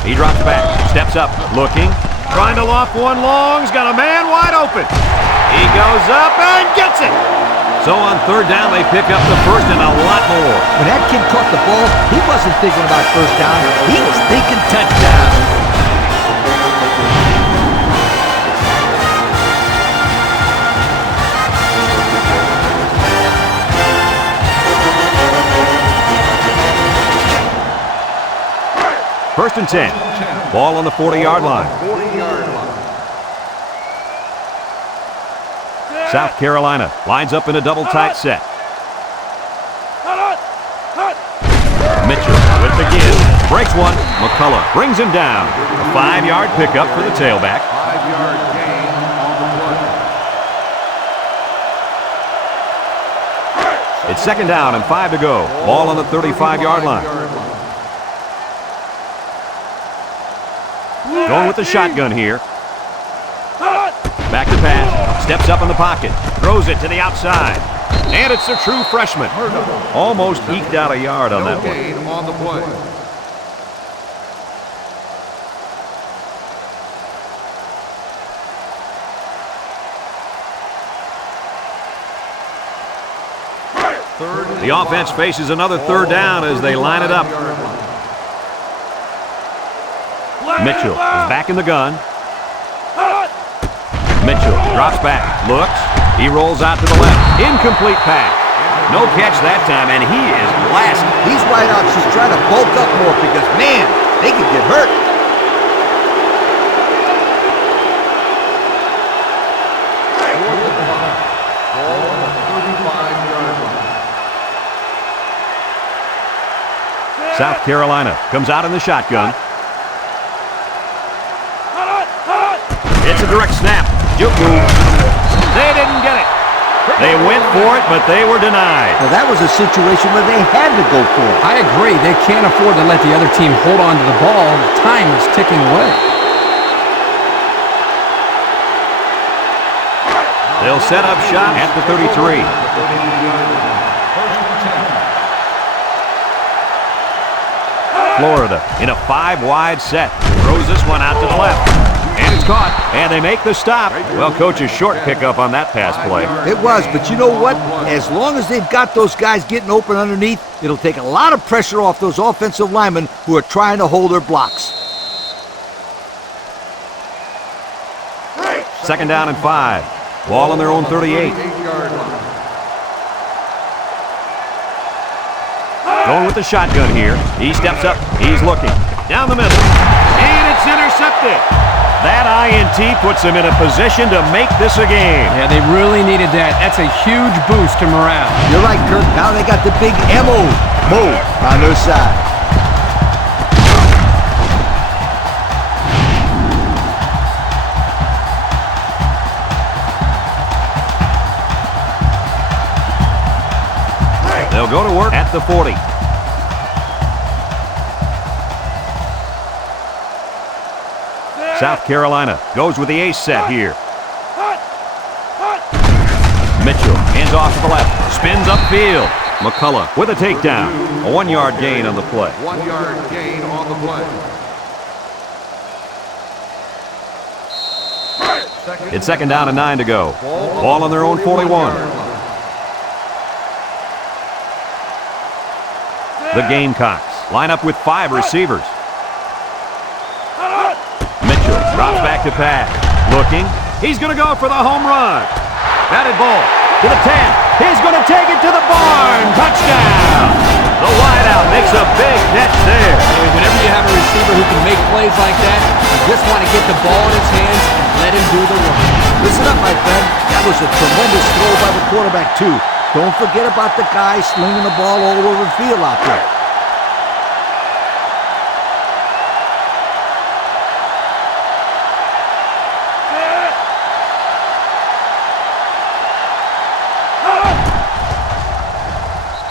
He drops back, steps up, looking, trying to loft one long. He's got a man wide open. He goes up and gets it. So on 3rd down, they pick up the first and a lot more. When that kid caught the ball, he wasn't thinking about first down. He was thinking touchdown. First and 10. Ball on the 40-yard line. 40-yard line. South Carolina lines up in a double tight set. Mitchell with the give. Breaks one. McCullough brings him down. A 5-yard pickup for the tailback. 5-yard gain on the play. It's second down and 5 to go. Ball on the 35-yard line. Going with the shotgun here. Back to pass. Steps up in the pocket. Throws it to the outside. And it's a true freshman. Almost eked out a yard on that No one. gain on the play. The offense faces another 3rd down as they line it up. Mitchell is back in the gun. Mitchell drops back, looks. He rolls out to the left. Incomplete pass. No catch that time, and he is blasted. These wideouts just trying to bulk up more because, man, they could get hurt. South Carolina comes out in the shotgun. It's a direct snap. Juke move. They didn't get it. They went for it, but they were denied. Well, that was a situation where they had to go for it. I agree. They can't afford to let the other team hold on to the ball. Time is ticking away. They'll set up shop at the 33. Florida in a 5-wide set. Throws this one out to the left. And it's caught. And they make the stop. Well, coach, a short pickup on that pass play. It was, but you know what? As long as they've got those guys getting open underneath, it'll take a lot of pressure off those offensive linemen who are trying to hold their blocks. Second down and 5. Ball on their own 38. Going with the shotgun here. He steps up. He's looking. Down the middle. And it's intercepted. That INT puts them in a position to make this a game. Yeah, they really needed that. That's a huge boost to morale. You're right, Kirk. Now they got the big MO mode on their side. They'll go to work at the 40. South Carolina goes with the ace set here. Mitchell hands off to the left, spins upfield. McCullough with a takedown. A 1-yard gain on the play. 1-yard gain on the play. It's second down and 9 to go. Ball on their own 41. The Gamecocks line up with 5 receivers. Mitchell drops back to pass. Looking. He's going to go for the home run. Batted ball to the 10. He's going to take it to the barn. Touchdown. The wideout makes a big catch there. Whenever you have a receiver who can make plays like that, you just want to get the ball in his hands and let him do the work. Listen up, my friend. That was a tremendous throw by the quarterback, too. Don't forget about the guy slinging the ball all over the field out there.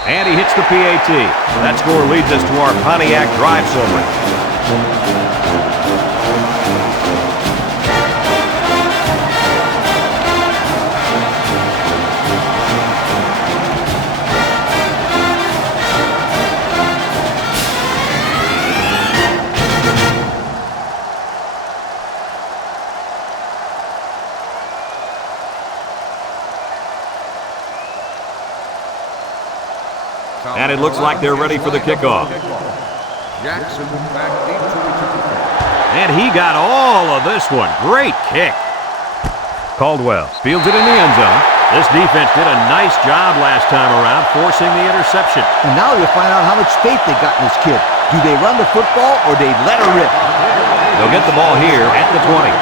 And he hits the PAT. That score leads us to our Pontiac drive summary. And it looks like they're ready for the kickoff. Jackson back deep to return. And he got all of this one. Great kick. Caldwell fields it in the end zone. This defense did a nice job last time around, forcing the interception. And now you'll find out how much faith they got in this kid. Do they run the football or they let her rip? They'll get the ball here at the 20.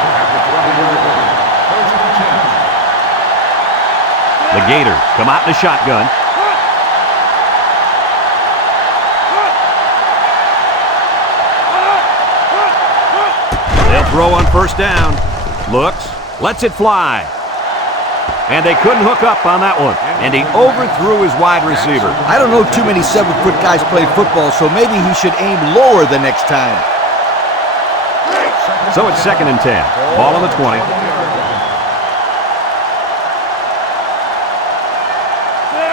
The Gators come out in the shotgun. They'll throw on first down. Looks, lets it fly. And they couldn't hook up on that one. And he overthrew his wide receiver. I don't know too many 7-foot guys play football, so maybe he should aim lower the next time. So it's second and 10. Ball on the 20.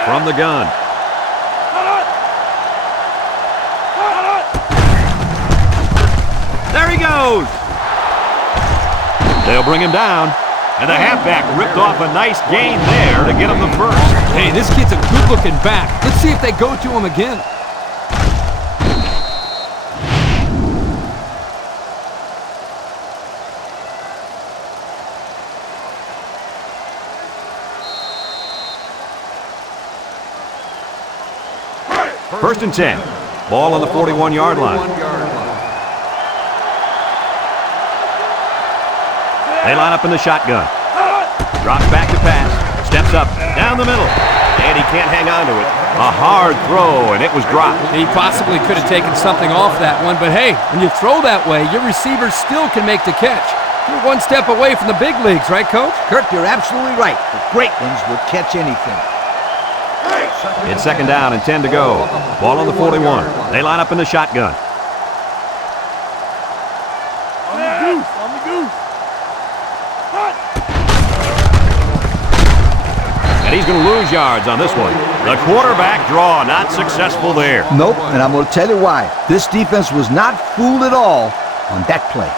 From the gun. There he goes. They'll bring him down. And the halfback ripped off a nice gain there to get him the first. Hey, this kid's a good-looking back. Let's see if they go to him again. First and 10. Ball on the 41-yard line. They line up in the shotgun. Drops back to pass. Steps up. Down the middle. And he can't hang on to it. A hard throw, and it was dropped. He possibly could have taken something off that one, but hey, when you throw that way, your receiver still can make the catch. You're one step away from the big leagues, right, Coach? Kurt, you're absolutely right. The great ones will catch anything. It's second down and 10 to go. Ball on the 41. They line up in the shotgun. On the goose. And he's going to lose yards on this one. The quarterback draw, not successful there. Nope, and I'm going to tell you why. This defense was not fooled at all on that play.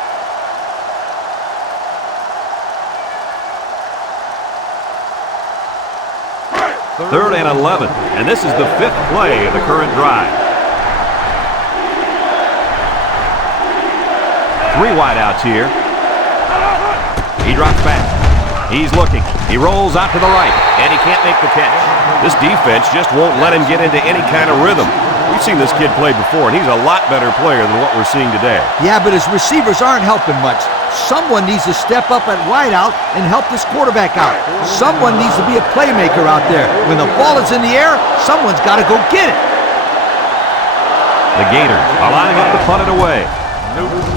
Third and 11, and this is the 5th play of the current drive. 3 wideouts here. He drops back. He's looking. He rolls out to the right, and he can't make the catch. This defense just won't let him get into any kind of rhythm. We've seen this kid play before, and he's a lot better player than what we're seeing today. Yeah, but his receivers aren't helping much. Someone needs to step up at wideout and help this quarterback out. Someone needs to be a playmaker out there. When the ball is in the air, someone's got to go get it. The Gators are lining up to punt it away.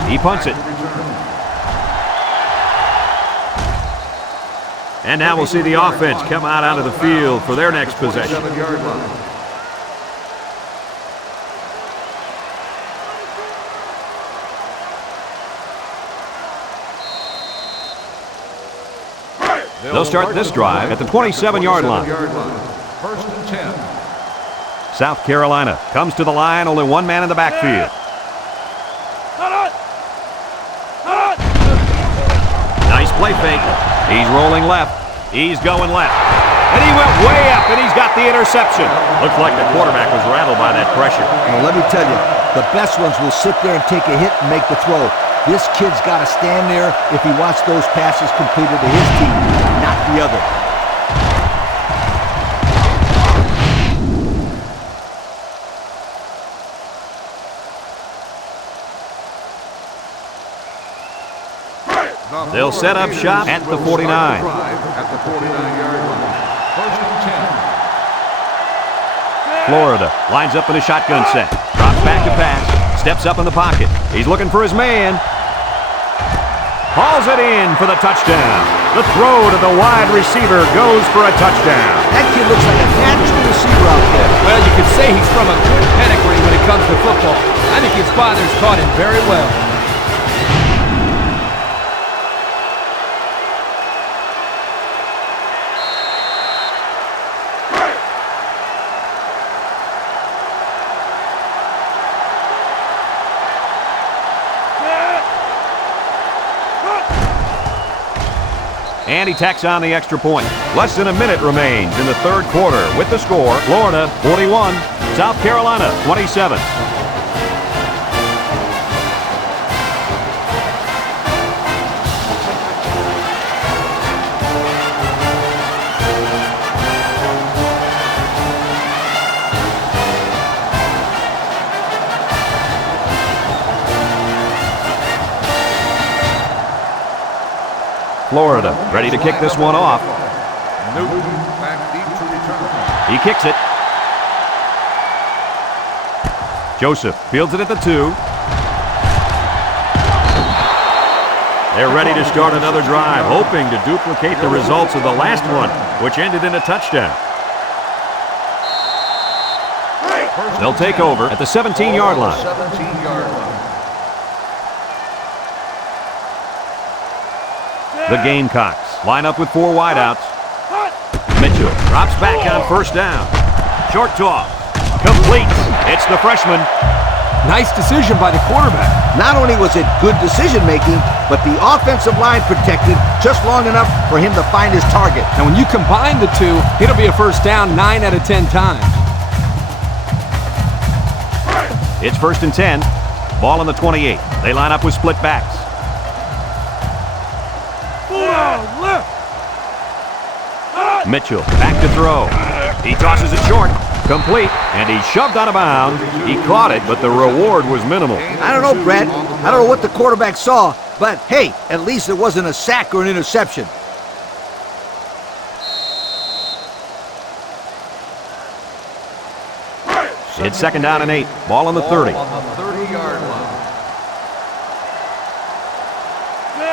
He punts it. And now we'll see the offense come out onto the field for their next possession. They'll start this drive at the 27-yard line. First and 10. South Carolina comes to the line, only one man in the backfield. Nice play fake. He's rolling left. He's going left. And he went way up, and he's got the interception. Looks like the quarterback was rattled by that pressure. Well, let me tell you, the best ones will sit there and take a hit and make the throw. This kid's got to stand there if he wants those passes completed to his team, not the other. They'll set up shop at the 49. At the 49-yard line. First and 10. Florida lines up in a shotgun set. Drops back to pass. Steps up in the pocket. He's looking for his man. Hauls it in for the touchdown. The throw to the wide receiver goes for a touchdown. That kid looks like a natural receiver out there. Well, you could say he's from a good pedigree when it comes to football. I think his father's taught him very well. And he tacks on the extra point. Less than a minute remains in the third quarter with the score, Florida 41, South Carolina 27. Florida ready to kick this one off. Newton back deep to return. He kicks it. Joseph fields it at the 2. They're ready to start another drive, hoping to duplicate the results of the last one, which ended in a touchdown. They'll take over at the 17-yard line. 17-yard line. The Gamecocks line up with 4 wideouts. Mitchell drops back on first down. Short toss. Complete. It's the freshman. Nice decision by the quarterback. Not only was it good decision-making, but the offensive line protected just long enough for him to find his target. And when you combine the two, it'll be a first down 9 out of 10 times. It's first and 10. Ball on the 28. They line up with split backs. Mitchell back to throw. He tosses it short. Complete. And he shoved out of bounds. He caught it, but the reward was minimal. I don't know, Brad. I don't know what the quarterback saw, but hey, at least it wasn't a sack or an interception. It's 2nd down and 8. Ball on the 30. On the 30-yard line.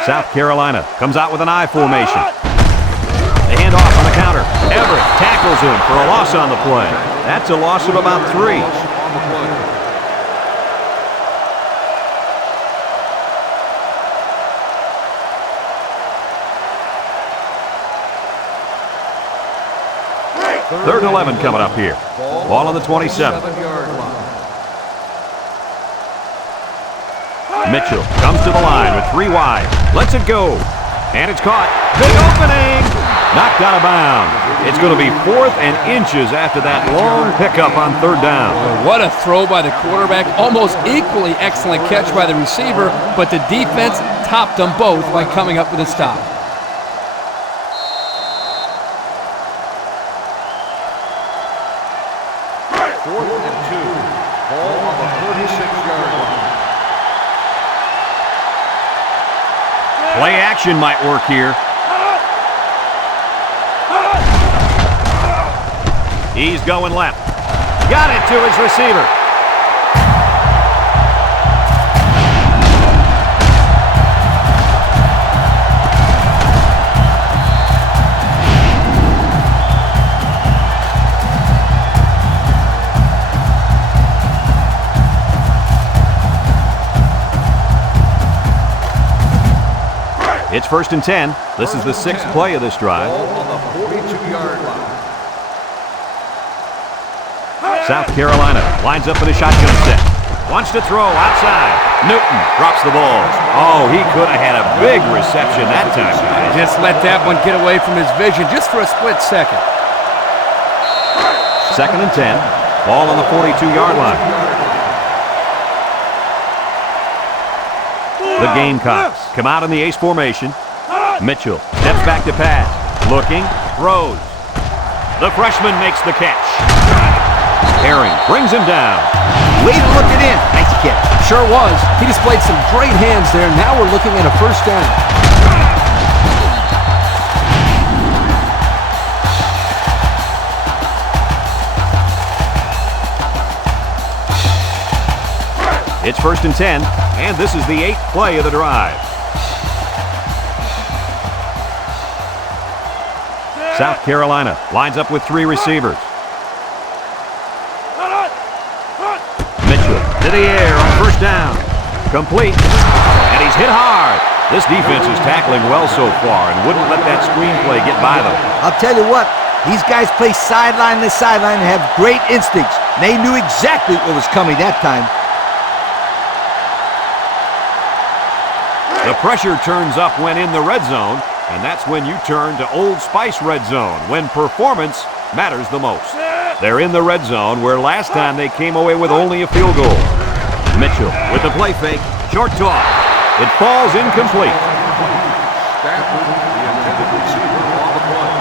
South Carolina comes out with an I formation. They hand off on the counter. Everett tackles him for a loss on the play. That's a loss of about 3. On the play. Third and 11 coming up here. Ball on the 27. 7-yard line. Mitchell comes to the line with 3 wide. Lets it go. And it's caught. Big opening. Knocked out of bounds. It's going to be 4th and inches after that long pickup on 3rd down. What a throw by the quarterback. Almost equally excellent catch by the receiver, but the defense topped them both by coming up with a stop. Play action might work here. He's going left. Got it to his receiver. It's 1st and 10. This is the 6th play of this drive. Ball on the 42-yard line. South Carolina lines up in a shotgun set. Wants to throw outside. Newton drops the ball. Oh, he could have had a big reception that time. Just let that one get away from his vision just for a split second. 2nd and 10. Ball on the 42-yard line. The Gamecocks come out in the ace formation. Mitchell steps back to pass. Looking, throws. The freshman makes the catch. Herring brings him down. Way to look it in. Nice catch. Sure was. He displayed some great hands there. Now we're looking at a 1st down. It's 1st and 10, and this is the 8th play of the drive. South Carolina lines up with 3 receivers. Mitchell to the air on 1st down. Complete, and he's hit hard. This defense is tackling well so far and wouldn't let that screenplay get by them. I'll tell you what, these guys play sideline to sideline and have great instincts. They knew exactly what was coming that time. The pressure turns up when in the red zone, and that's when you turn to Old Spice red zone, when performance matters the most. They're in the red zone, where last time they came away with only a field goal. Mitchell with the play fake, short toss. It falls incomplete. Stafford, the intended receiver, on the play.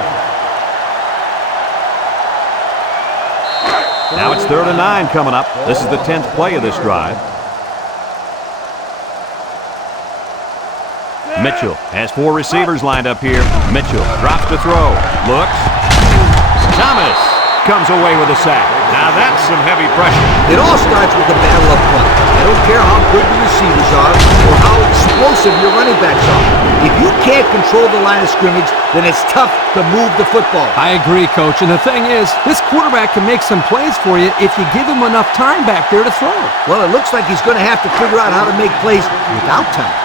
Now it's 3rd and 9 coming up. This is the 10th play of this drive. Mitchell has 4 receivers lined up here. Mitchell drops to throw. Looks. Thomas comes away with a sack. Now that's some heavy pressure. It all starts with the battle up front. I don't care how good the receivers are or how explosive your running backs are. If you can't control the line of scrimmage, then it's tough to move the football. I agree, Coach. And the thing is, this quarterback can make some plays for you if you give him enough time back there to throw. Well, it looks like he's going to have to figure out how to make plays without time.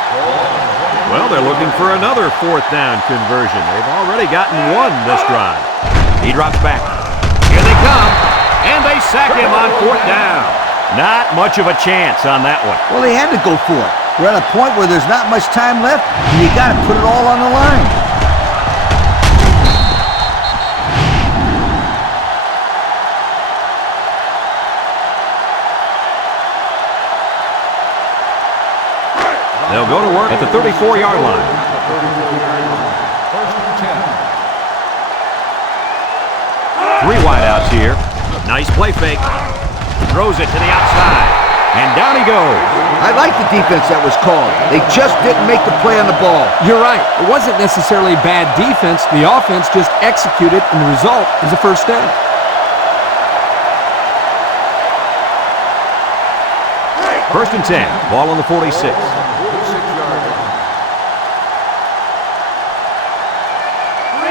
Well, they're looking for another 4th down conversion. They've already gotten 1 this drive. He drops back. Here they come, and they sack him on 4th down. Not much of a chance on that one. Well, they had to go for it. We're at a point where there's not much time left, and you got to put it all on the line. They'll go to work at the 34-yard line. 1st and 10. 3 wideouts here. Nice play fake. Throws it to the outside. And down he goes. I like the defense that was called. They just didn't make the play on the ball. You're right. It wasn't necessarily bad defense. The offense just executed, and the result is a first down. First and 10. Ball on the 46.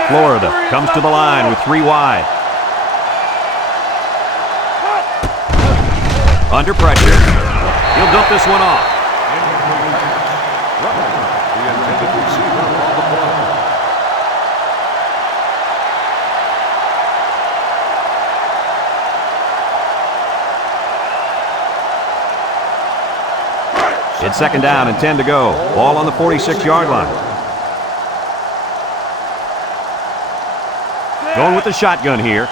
Florida comes to the line with 3 wide. Under pressure. He'll dump this one off. The intended receiver on the play. It's second down and 10 to go. Ball on the 46-yard line. Going with the shotgun here.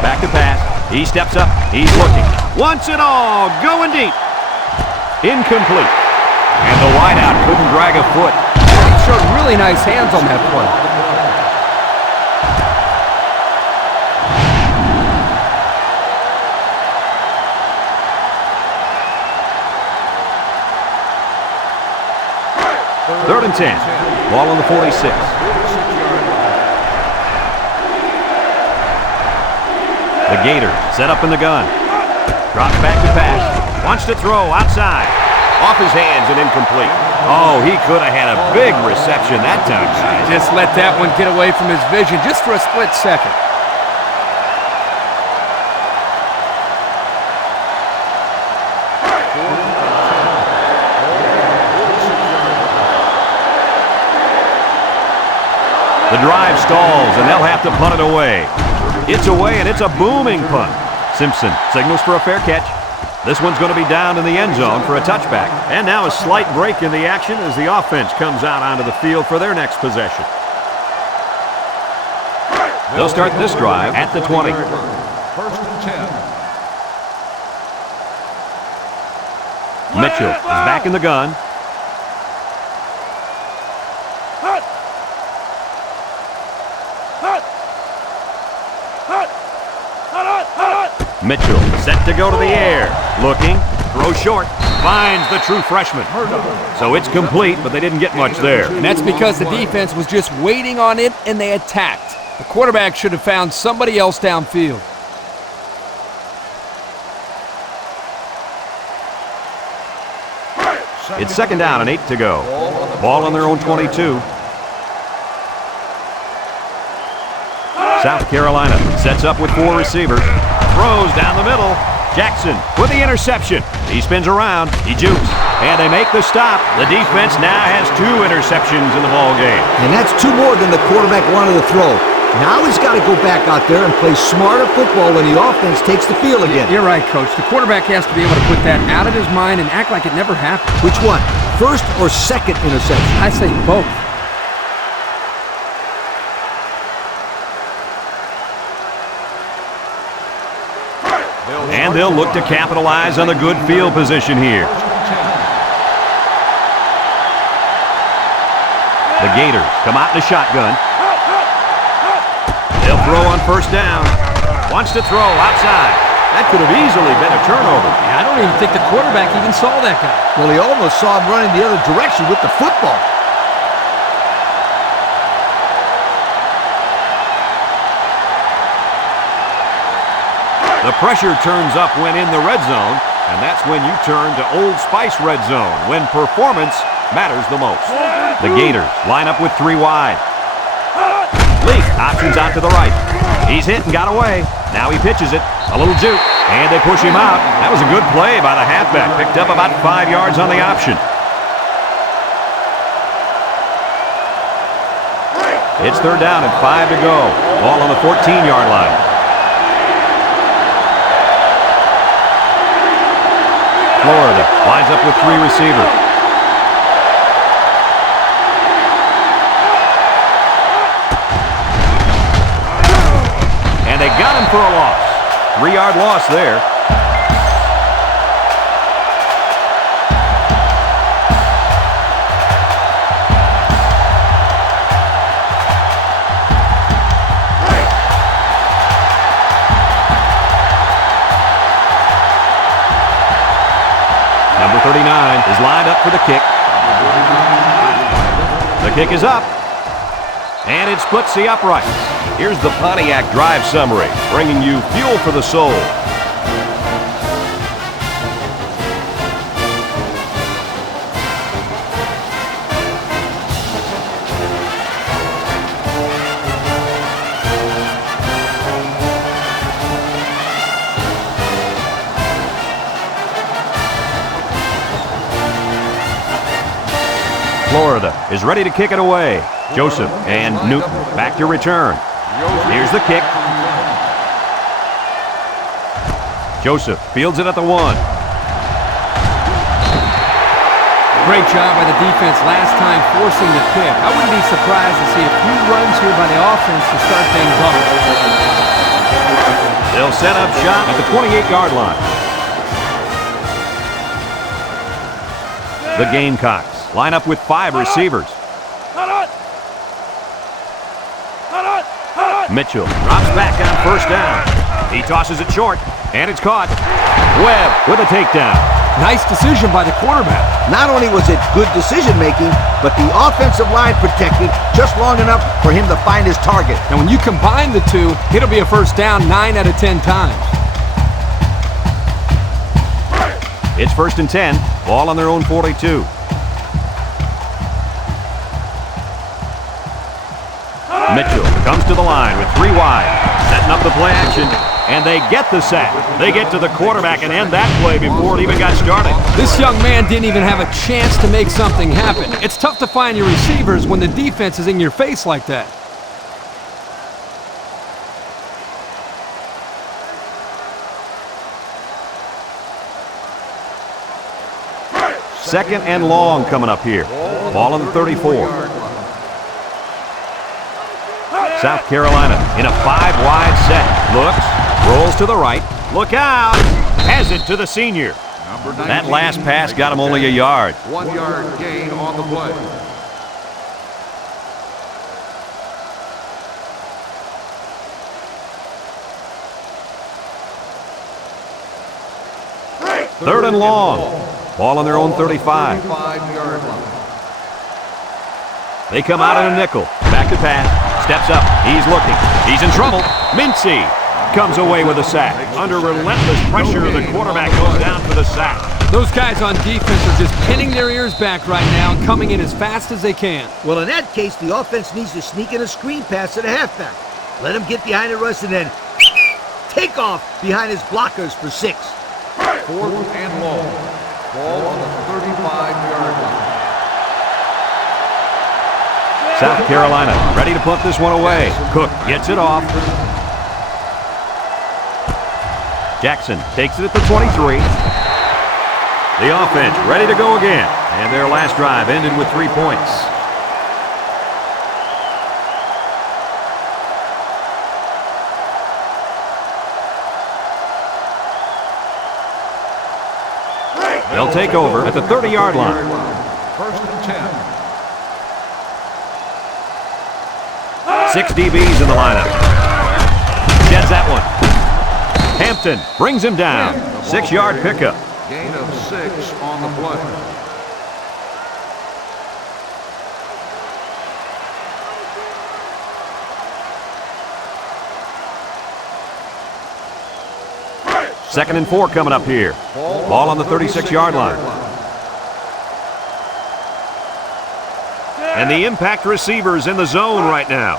Back to pass. He steps up. He's looking. Wants it all. Going deep. Incomplete. And the wideout couldn't drag a foot. He showed really nice hands on that play. Third and 10. Ball on the 46. The Gators set up in the gun. Drops back to pass. Wants to throw outside. Off his hands and incomplete. Oh, he could have had a big reception that time, guys. Just let that one get away from his vision just for a split second. The drive stalls, and they'll have to punt it away. It's away, and it's a booming punt. Simpson signals for a fair catch. This one's going to be down in the end zone for a touchback. And now a slight break in the action as the offense comes out onto the field for their next possession. They'll start this drive at the 20. First and 10. Mitchell is back in the gun. Mitchell set to go to the air. Looking, throw short, finds the true freshman. So it's complete, but they didn't get much there. And that's because the defense was just waiting on it, and they attacked. The quarterback should have found somebody else downfield. It's second down and 8 to go. Ball on their own 22. South Carolina sets up with 4 receivers. Throws down the middle. Jackson with the interception. He spins around. He jukes. And they make the stop. The defense now has 2 interceptions in the ball game. And that's 2 more than the quarterback wanted to throw. Now he's got to go back out there and play smarter football when the offense takes the field again. You're right, Coach. The quarterback has to be able to put that out of his mind and act like it never happened. Which one? First or second interception? I say both. And they'll look to capitalize on the good field position here. The Gators come out in the shotgun. They'll throw on first down. Wants to throw outside. That could have easily been a turnover. I don't even think the quarterback even saw that guy. Well, he almost saw him running the other direction with the football. The pressure turns up when in the red zone, and that's when you turn to Old Spice red zone, when performance matters the most. The Gators line up with 3 wide. Lee options out to the right. He's hit and got away. Now he pitches it. A little juke, and they push him out. That was a good play by the halfback. Picked up about 5 yards on the option. It's third down and 5 to go. Ball on the 14-yard line. Florida lines up with 3 receivers. And they got him for a loss. 3-yard loss there. Number 39 is lined up for the kick. The kick is up. And it splits the uprights. Here's the Pontiac Drive Summary, bringing you fuel for the soul. Florida is ready to kick it away. Joseph and Newton back to return. Here's the kick. Joseph fields it at the 1. Great job by the defense last time forcing the kick. I wouldn't be surprised to see a few runs here by the offense to start things off. They'll set up shop at the 28-yard line. The Gamecocks line up with 5 receivers. Mitchell drops back on first down. He tosses it short, and it's caught. Webb with a takedown. Nice decision by the quarterback. Not only was it good decision-making, but the offensive line protected just long enough for him to find his target. And when you combine the two, it'll be a first down 9 out of 10 times. It's 1st and 10, ball on their own 42. Mitchell comes to the line with 3 wide, setting up the play action, and they get the sack. They get to the quarterback and end that play before it even got started. This young man didn't even have a chance to make something happen. It's tough to find your receivers when the defense is in your face like that. Second and long coming up here. Ball on the 34. South Carolina in a 5-wide set. Looks, rolls to the right. Look out! Has it to the senior. That last pass got him only a yard. 1-yard gain on the play. Third and long. Ball on their own 35. 5-yard line. They come out in a nickel. Back to pass. Steps up. He's looking. He's in trouble. Mincy comes away with a sack. Under relentless pressure, the quarterback goes down for the sack. Those guys on defense are just pinning their ears back right now and coming in as fast as they can. Well, in that case, the offense needs to sneak in a screen pass to the halfback. Let him get behind the rush and then take off behind his blockers for 6. 4th and long. Ball on the 35-yard line. South Carolina ready to punt this one away. Cook gets it off. Jackson takes it at the 23. The offense ready to go again. And their last drive ended with 3 points. They'll take over at the 30-yard line. 1st and 10. 6 DBs in the lineup. Sheds that one. Hampton brings him down. 6-yard pickup. Gain of 6 on the play. Second and 4 coming up here. Ball on the 36-yard line. And the impact receivers in the zone right now.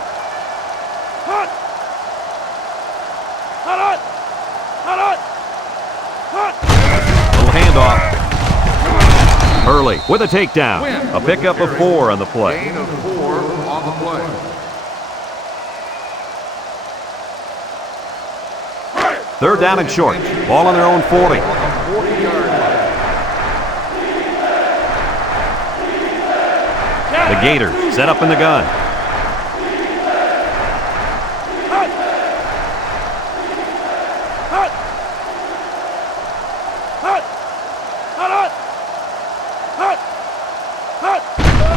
Little handoff. Hurley with a takedown. A pickup of 4 on the play. Gain of 4 on the play. 3rd down and short. Ball on their own 40. 40-yard line. The Gators set up in the gun.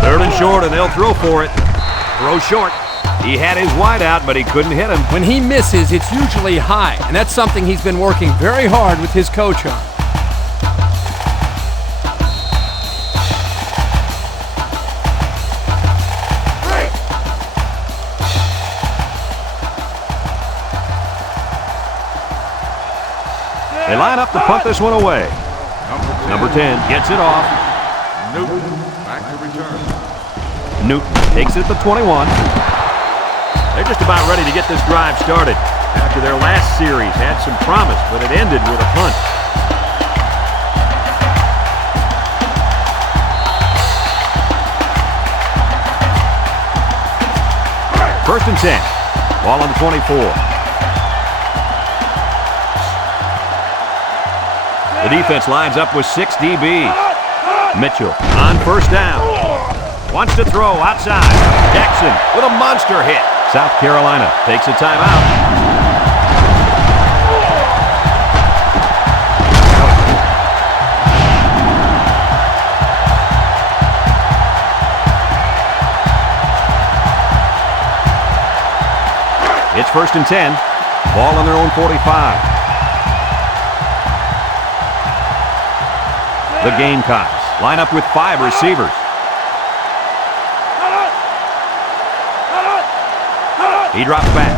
Third and short, and they'll throw for it. Throw short. He had his wide out, but he couldn't hit him. When he misses, it's usually high, and that's something he's been working very hard with his coach on. They line up to punt this one away. Number 10 gets it off. Newton back to return. Newton takes it to 21. They're just about ready to get this drive started. After their last series had some promise, but it ended with a punt. First and 10. Ball on the 24. The defense lines up with 6 DBs. Mitchell on first down. Wants to throw outside. Jackson with a monster hit. South Carolina takes a timeout. It's first and 10. Ball on their own 45. The Gamecocks line up with 5 receivers. He drops back.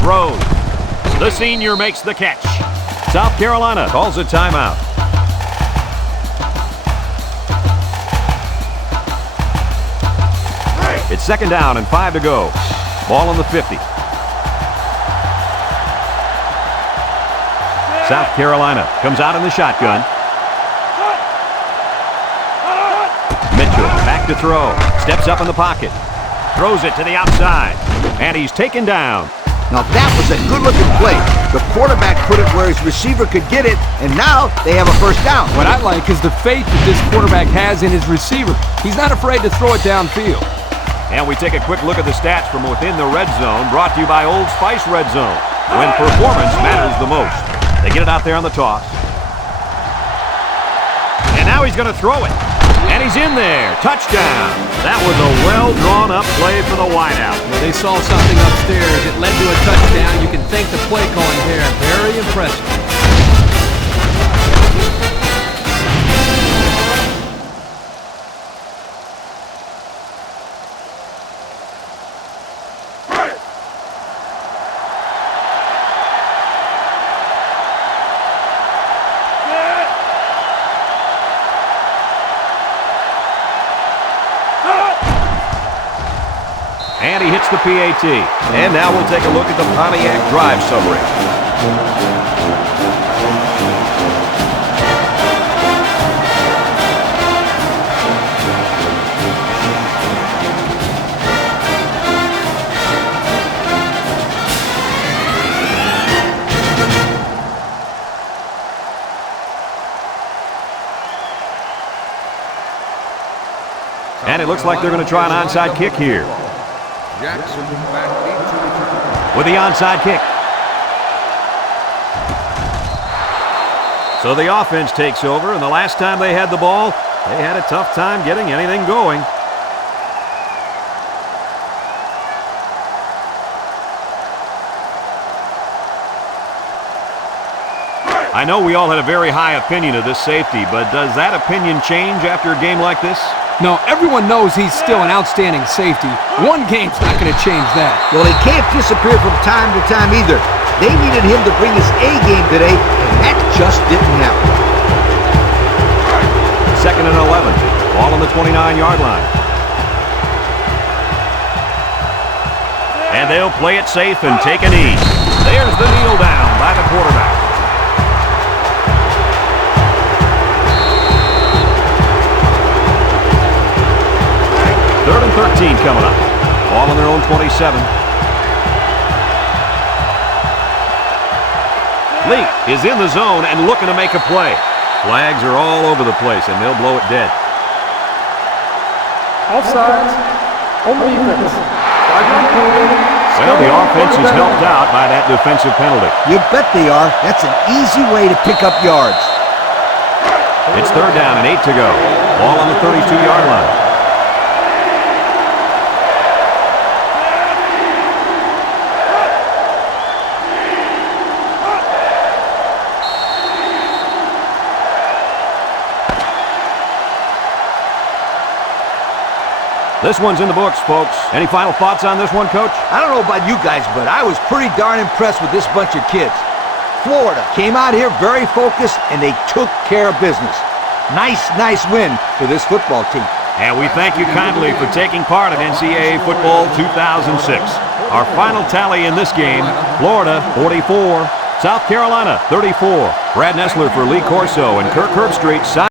Throws. The senior makes the catch. South Carolina calls a timeout. It's second down and 5 to go. Ball on the 50. South Carolina comes out in the shotgun. Mitchell back to throw. Steps up in the pocket. Throws it to the outside. And he's taken down. Now that was a good-looking play. The quarterback put it where his receiver could get it, and now they have a first down. What I like is the faith that this quarterback has in his receiver. He's not afraid to throw it downfield. And we take a quick look at the stats from within the red zone, brought to you by Old Spice Red Zone, when performance matters the most. They get it out there on the toss. And now he's going to throw it. And he's in there. Touchdown. That was a well-drawn-up play for the wideout. They saw something upstairs. It led to a touchdown. You can thank the play calling here. Very impressive. And he hits the PAT. And now we'll take a look at the Pontiac drive summary. And it looks like they're going to try an onside kick here. Jackson back deep to return. With the onside kick. So the offense takes over, and the last time they had the ball, they had a tough time getting anything going. I know we all had a very high opinion of this safety, but does that opinion change after a game like this? No, everyone knows he's still an outstanding safety. One game's not going to change that. Well, he can't disappear from time to time either. They needed him to bring his A game today, and that just didn't happen. Second and 11. Ball on the 29-yard line. And they'll play it safe and take a knee. There's the kneel down by the quarterback. Third and 13 coming up. Ball on their own 27. Lee is in the zone and looking to make a play. Flags are all over the place, and they'll blow it dead. Offsides on the defense. Well, the offense is helped out by that defensive penalty. You bet they are. That's an easy way to pick up yards. It's third down and 8 to go. Ball on the 32-yard line. This one's in the books, folks. Any final thoughts on this one, Coach? I don't know about you guys, but I was pretty darn impressed with this bunch of kids. Florida came out here very focused, and they took care of business. Nice win for this football team. And we thank you kindly for taking part in NCAA Football 2006. Our final tally in this game, Florida 44, South Carolina 34. Brad Nessler for Lee Corso and Kirk Herbstreit.